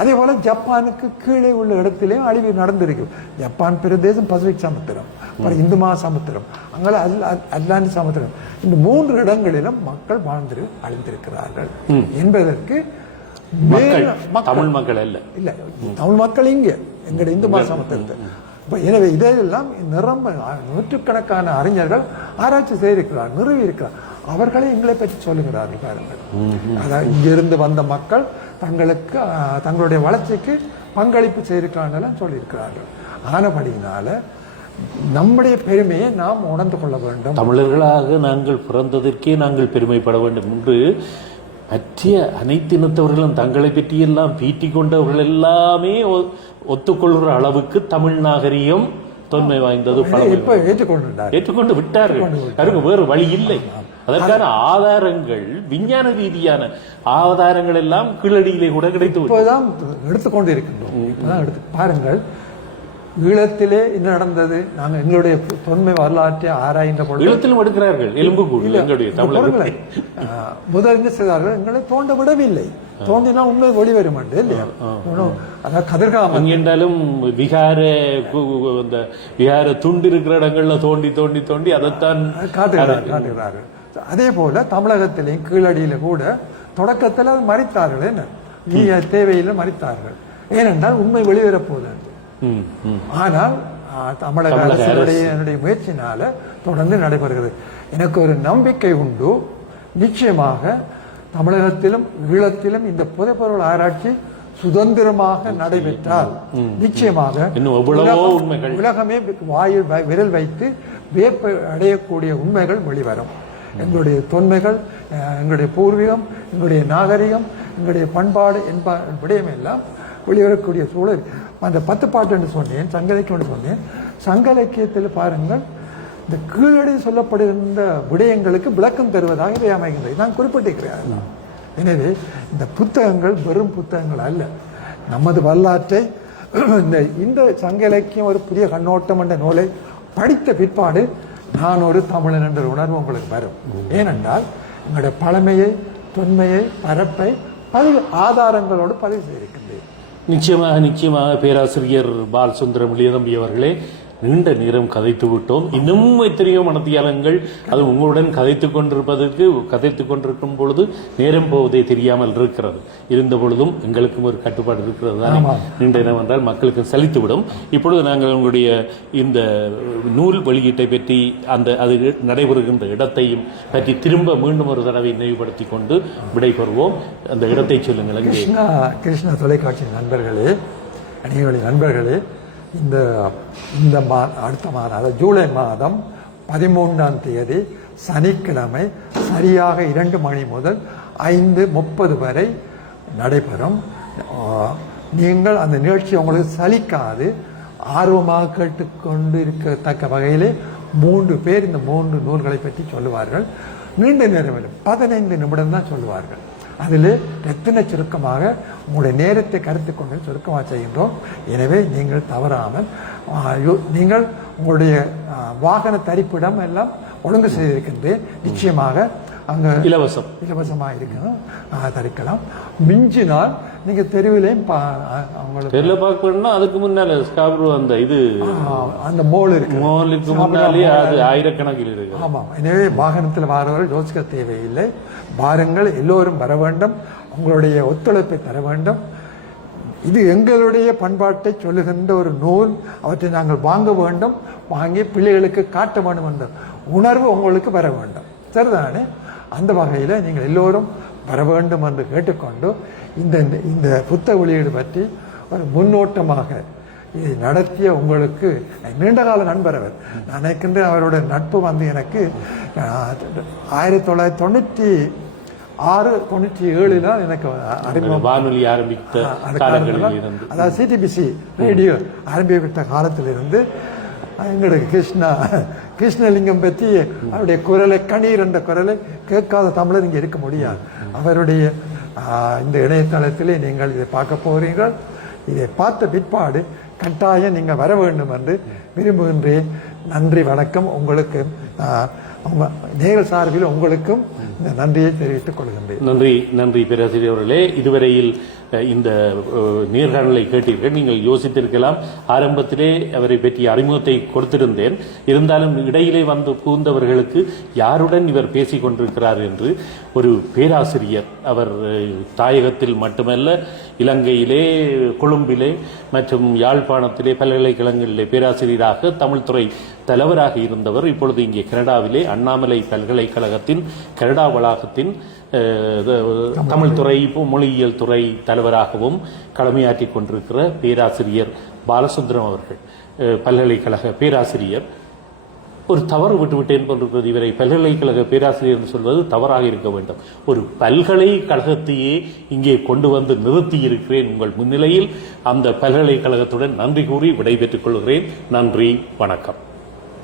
அதே போல ஜப்பானுக்கு கீழே உள்ள இடத்திலேயும் அழிவு நடந்திருக்கு. ஜப்பான் பிரதேசம் பசிபிக் சமுத்திரம், அப்புறம் இந்து மகாசமுத்திரம், அங்கே அட்லாண்டிக் சமுத்திரம், இந்த 3 இடங்களிலும் மக்கள் வாழ்ந்து அழிந்திருக்கிறார்கள் என்பதற்கு தமிழ் மக்கள் அல்ல, இல்ல தமிழ் மக்கள் இங்க எங்களுடைய இந்து மகாசமுத்திரத்தை. எனவே இதையெல்லாம் நிரம்ப நூற்றுக்கணக்கான அறிஞர்கள் ஆராய்ச்சி செய்திருக்கிறார், நிறுவி இருக்கிறார். அவர்களே எங்களை பற்றி சொல்லுகிறார்கள் பாருங்கள். அதாவது இங்கிருந்து வந்த மக்கள் தங்களுக்கு தங்களுடைய வளர்ச்சிக்கு பங்களிப்பு செய்திருக்கிறார்கள் சொல்லியிருக்கிறார்கள். ஆனபடியினால நம்முடைய பெருமையை நாம் உணர்ந்து கொள்ள வேண்டும். தமிழர்களாக நாங்கள் பிறந்ததற்கே நாங்கள் பெருமைப்பட வேண்டும் என்று மற்ற அனைத்து இனத்தவர்களும் தங்களை பற்றியெல்லாம் பீட்டிக் கொண்டவர்கள் எல்லாமே ஒத்துக்கொள்கிற அளவுக்கு தமிழ் நாகரிகம் தொன்மை வாய்ந்தது, ஏற்றுக்கொண்டு விட்டார்கள். வேறு வழி இல்லை. அதற்கான ஆதாரங்கள், விஞ்ஞான ரீதியான ஆதாரங்கள் எல்லாம் கீழடியிலே கூட கிடைத்து இப்போதான் எடுத்துக்கொண்டு இருக்கின்றோம். பாருங்கள், ஈழத்திலே என்ன நடந்தது? நாங்கள் எங்களுடைய தொன்மை வரலாற்றை ஆராய்ந்த பொழுது ஈழத்திலும் எடுக்கிறார்கள் எலும்புக்கூடு. எங்களுடைய தமிழர்களை முதல் செய்தார்கள், எங்களை தோண்ட விடவில்லை. தோண்டினா உண்மை வெளிவரும் இல்லையா? அதாவது கதிர்காமம் என்றாலும் விகார துண்டு இருக்கிற இடங்கள்ல தோண்டி தோண்டி தோண்டி அதைத்தான் காட்டுகிறார்கள். அதே போல தமிழகத்திலேயும் கீழடியில கூட தொடக்கத்தில் அது மறித்தார்கள். என்ன தேவையில்லை மறித்தார்கள். ஏனென்றால் உண்மை வெளிவரப்போகுது. ஆனால் தமிழக அரசுடைய முயற்சினால தொடர்ந்து நடைபெறுகிறது. எனக்கு ஒரு நம்பிக்கை உண்டு, நிச்சயமாக தமிழகத்திலும் ஈழத்திலும் இந்த புதைப்பொருள் ஆராய்ச்சி சுதந்திரமாக நடைபெற்றால் நிச்சயமாக உலகமே வாயில் விரல் வைத்து வியப்பு அடையக்கூடிய உண்மைகள் வெளிவரும். எங்களுடைய தொன்மைகள், எங்களுடைய பூர்வீகம், எங்களுடைய நாகரிகம், எங்களுடைய பண்பாடு விடயம் எல்லாம் வெளிவரக்கூடிய சூழல். அந்த 10 பாட்டு என்று சொன்னேன், சங்க இலக்கியம் சொன்னேன். சங்க இலக்கியத்தில் பாருங்கள், இந்த கீழடி சொல்லப்படுகின்ற விடயங்களுக்கு விளக்கம் தருவதாக இவை அமைகின்றது. நான் குறிப்பிட்டிருக்கிறேன். எனவே இந்த புத்தகங்கள் வெறும் புத்தகங்கள் அல்ல. நமது வரலாற்றை இந்த சங்க இலக்கியம் ஒரு புதிய கண்ணோட்டம் என்ற நூலை படித்த பிற்பாடு நான் ஒரு தமிழன் என்ற உணர்வு உங்களுக்கு வரும். ஏனென்றால் எங்களுடைய பழமையை, தொன்மையை, பரப்பை பதிவு ஆதாரங்களோடு பதிவு செய்திருக்கின்றேன். நிச்சயமாக பேராசிரியர் பால் சுந்தரம் தம்பி அவர்களே, நீண்ட நேரம் கதைத்து விட்டோம். இன்னும் எத்தனையோ மனத்தியாலங்கள் அது உங்களுடன் கதைத்துக் கொண்டிருக்கும் பொழுது நேரம் போவதே தெரியாமல் இருக்கிறது. இருந்த பொழுதும் எங்களுக்கும் ஒரு கட்டுப்பாடு இருக்கிறது தான். நீண்ட நேரம் என்றால் மக்களுக்கு சலித்துவிடும். இப்பொழுது நாங்கள் உங்களுடைய இந்த நூல் வெளியீட்டை பற்றி அது நடைபெறுகின்ற இடத்தையும் பற்றி திரும்ப மீண்டும் ஒரு தடவை நினைவுபடுத்தி கொண்டு விடைபெறுவோம். அந்த இடத்தை சொல்லுங்கள். கிருஷ்ணா தொலைக்காட்சி நண்பர்களே, அணிகளின் நண்பர்களே, இந்த அடுத்த மாதம், அதாவது ஜூலை மாதம் 13ஆம் தேதி சனிக்கிழமை சரியாக 2 மணி முதல் 5:30 வரை நடைபெறும். நீங்கள் அந்த நிகழ்ச்சி உங்களுக்கு சலிக்காது, ஆர்வமாக கேட்டுக்கொண்டு இருக்கத்தக்க வகையிலே 3 பேர் இந்த 3 நூல்களை பற்றி சொல்லுவார்கள். நீண்ட நேரம் 15 நிமிடம் தான் சொல்லுவார்கள். அதில் எத்தனை சுருக்கமாக உங்களுடைய நேரத்தை கருத்து கொண்டு சுருக்கமாக செய்கின்றோம். எனவே நீங்கள் தவறாமல் நீங்கள் உங்களுடைய வாகன தரிப்பிடம் எல்லாம் ஒழுங்கு செய்திருக்கின்றேன். நிச்சயமாக அங்கே இலவசமாக இருக்கணும், தரிக்கலாம். மிஞ்சினால் நீங்க தெருவிலையும் அதுக்கு முன்னால அந்த மோல் இருக்கு, ஆயிரக்கணக்கில் இருக்கு. ஆமா, எனவே வாகனத்தில் வாரவர்கள் யோசிக்க தேவையில்லை. பாருங்கள், எல்லோரும் வர வேண்டும், உங்களுடைய ஒத்துழைப்பை தர வேண்டும். இது எங்களுடைய பண்பாட்டை சொல்லுகின்ற ஒரு நூல். அவற்றை நாங்கள் வாங்க வேண்டும், வாங்கி பிள்ளைகளுக்கு காட்ட வேண்டும் என்ற உணர்வு உங்களுக்கு வர வேண்டும். சரிதானே? அந்த வகையில் நீங்கள் எல்லோரும் வர வேண்டும் என்று கேட்டுக்கொண்டு இந்த புத்தக வெளியீடு பற்றி ஒரு முன்னோட்டமாக இதை நடத்திய உங்களுக்கு நீண்டகால நண்பர் அவர். நான் நினைக்கின்ற அவரோட நட்பு எனக்கு 1996-97 தான் எனக்கு அறிமுகம். வானொலி ஆரம்பித்த அதாவது சிடிபிசி ரேடியோ ஆரம்பித்த காலத்திலிருந்து எங்களுக்கு கிருஷ்ணலிங்கம் பற்றி அவருடைய குரலை கணீர் என்ற குரலை கேட்காத தமிழர் இங்கே இருக்க முடியாது. அவருடைய இந்த இணையதளத்திலே நீங்கள் இதை பார்க்க போகிறீர்கள். இதை பார்த்த பிற்பாடு கட்டாயம் நீங்கள் வர வேண்டும் என்று விரும்புகின்றேன். நன்றி, வணக்கம். உங்களுக்கு நேயர் சார்பில் உங்களுக்கும் இந்த நன்றியை தெரிவித்துக் கொள்கின்றேன். நன்றி பேராசிரியர் அவர்களே. இதுவரையில் இந்த நேர்காணலை கேட்டீர்கள். நீங்கள் யோசித்திருக்கலாம், ஆரம்பத்திலே அவரை பற்றிய அறிமுகத்தை கொடுத்திருந்தேன், இருந்தாலும் இடையிலே வந்து புகுந்தவர்களுக்கு யாருடன் இவர் பேசிக் கொண்டிருக்கிறார் என்று. ஒரு பேராசிரியர், அவர் தாயகத்தில் மட்டுமல்ல, இலங்கையிலே, கொழும்பிலே மற்றும் யாழ்ப்பாணத்திலே பல்கலைக்கழகங்களிலே பேராசிரியராக தமிழ்துறை தலைவராக இருந்தவர். இப்பொழுது இங்கே கனடாவிலே அண்ணாமலை பல்கலைக்கழகத்தின் கனடா வளாகத்தின் தமிழ் துறை, மொழியியல் துறை தலைவராகவும் கடமையாற்றிக் கொண்டிருக்கிற பேராசிரியர் பாலசுந்தரம் அவர்கள், பல்கலைக்கழக பேராசிரியர். ஒரு தவறு விட்டுவிட்டேன் போன்றிருக்கிறது. இவரை பல்கலைக்கழக பேராசிரியர் என்று சொல்வது தவறாக இருக்க வேண்டும். ஒரு பல்கலைக்கழகத்தையே இங்கே கொண்டு வந்து நிறுத்தி இருக்கிறேன் உங்கள் முன்னிலையில். அந்த பல்கலைக்கழகத்துடன் நன்றி கூறி விடைபெற்றுக் கொள்கிறேன். நன்றி, வணக்கம்.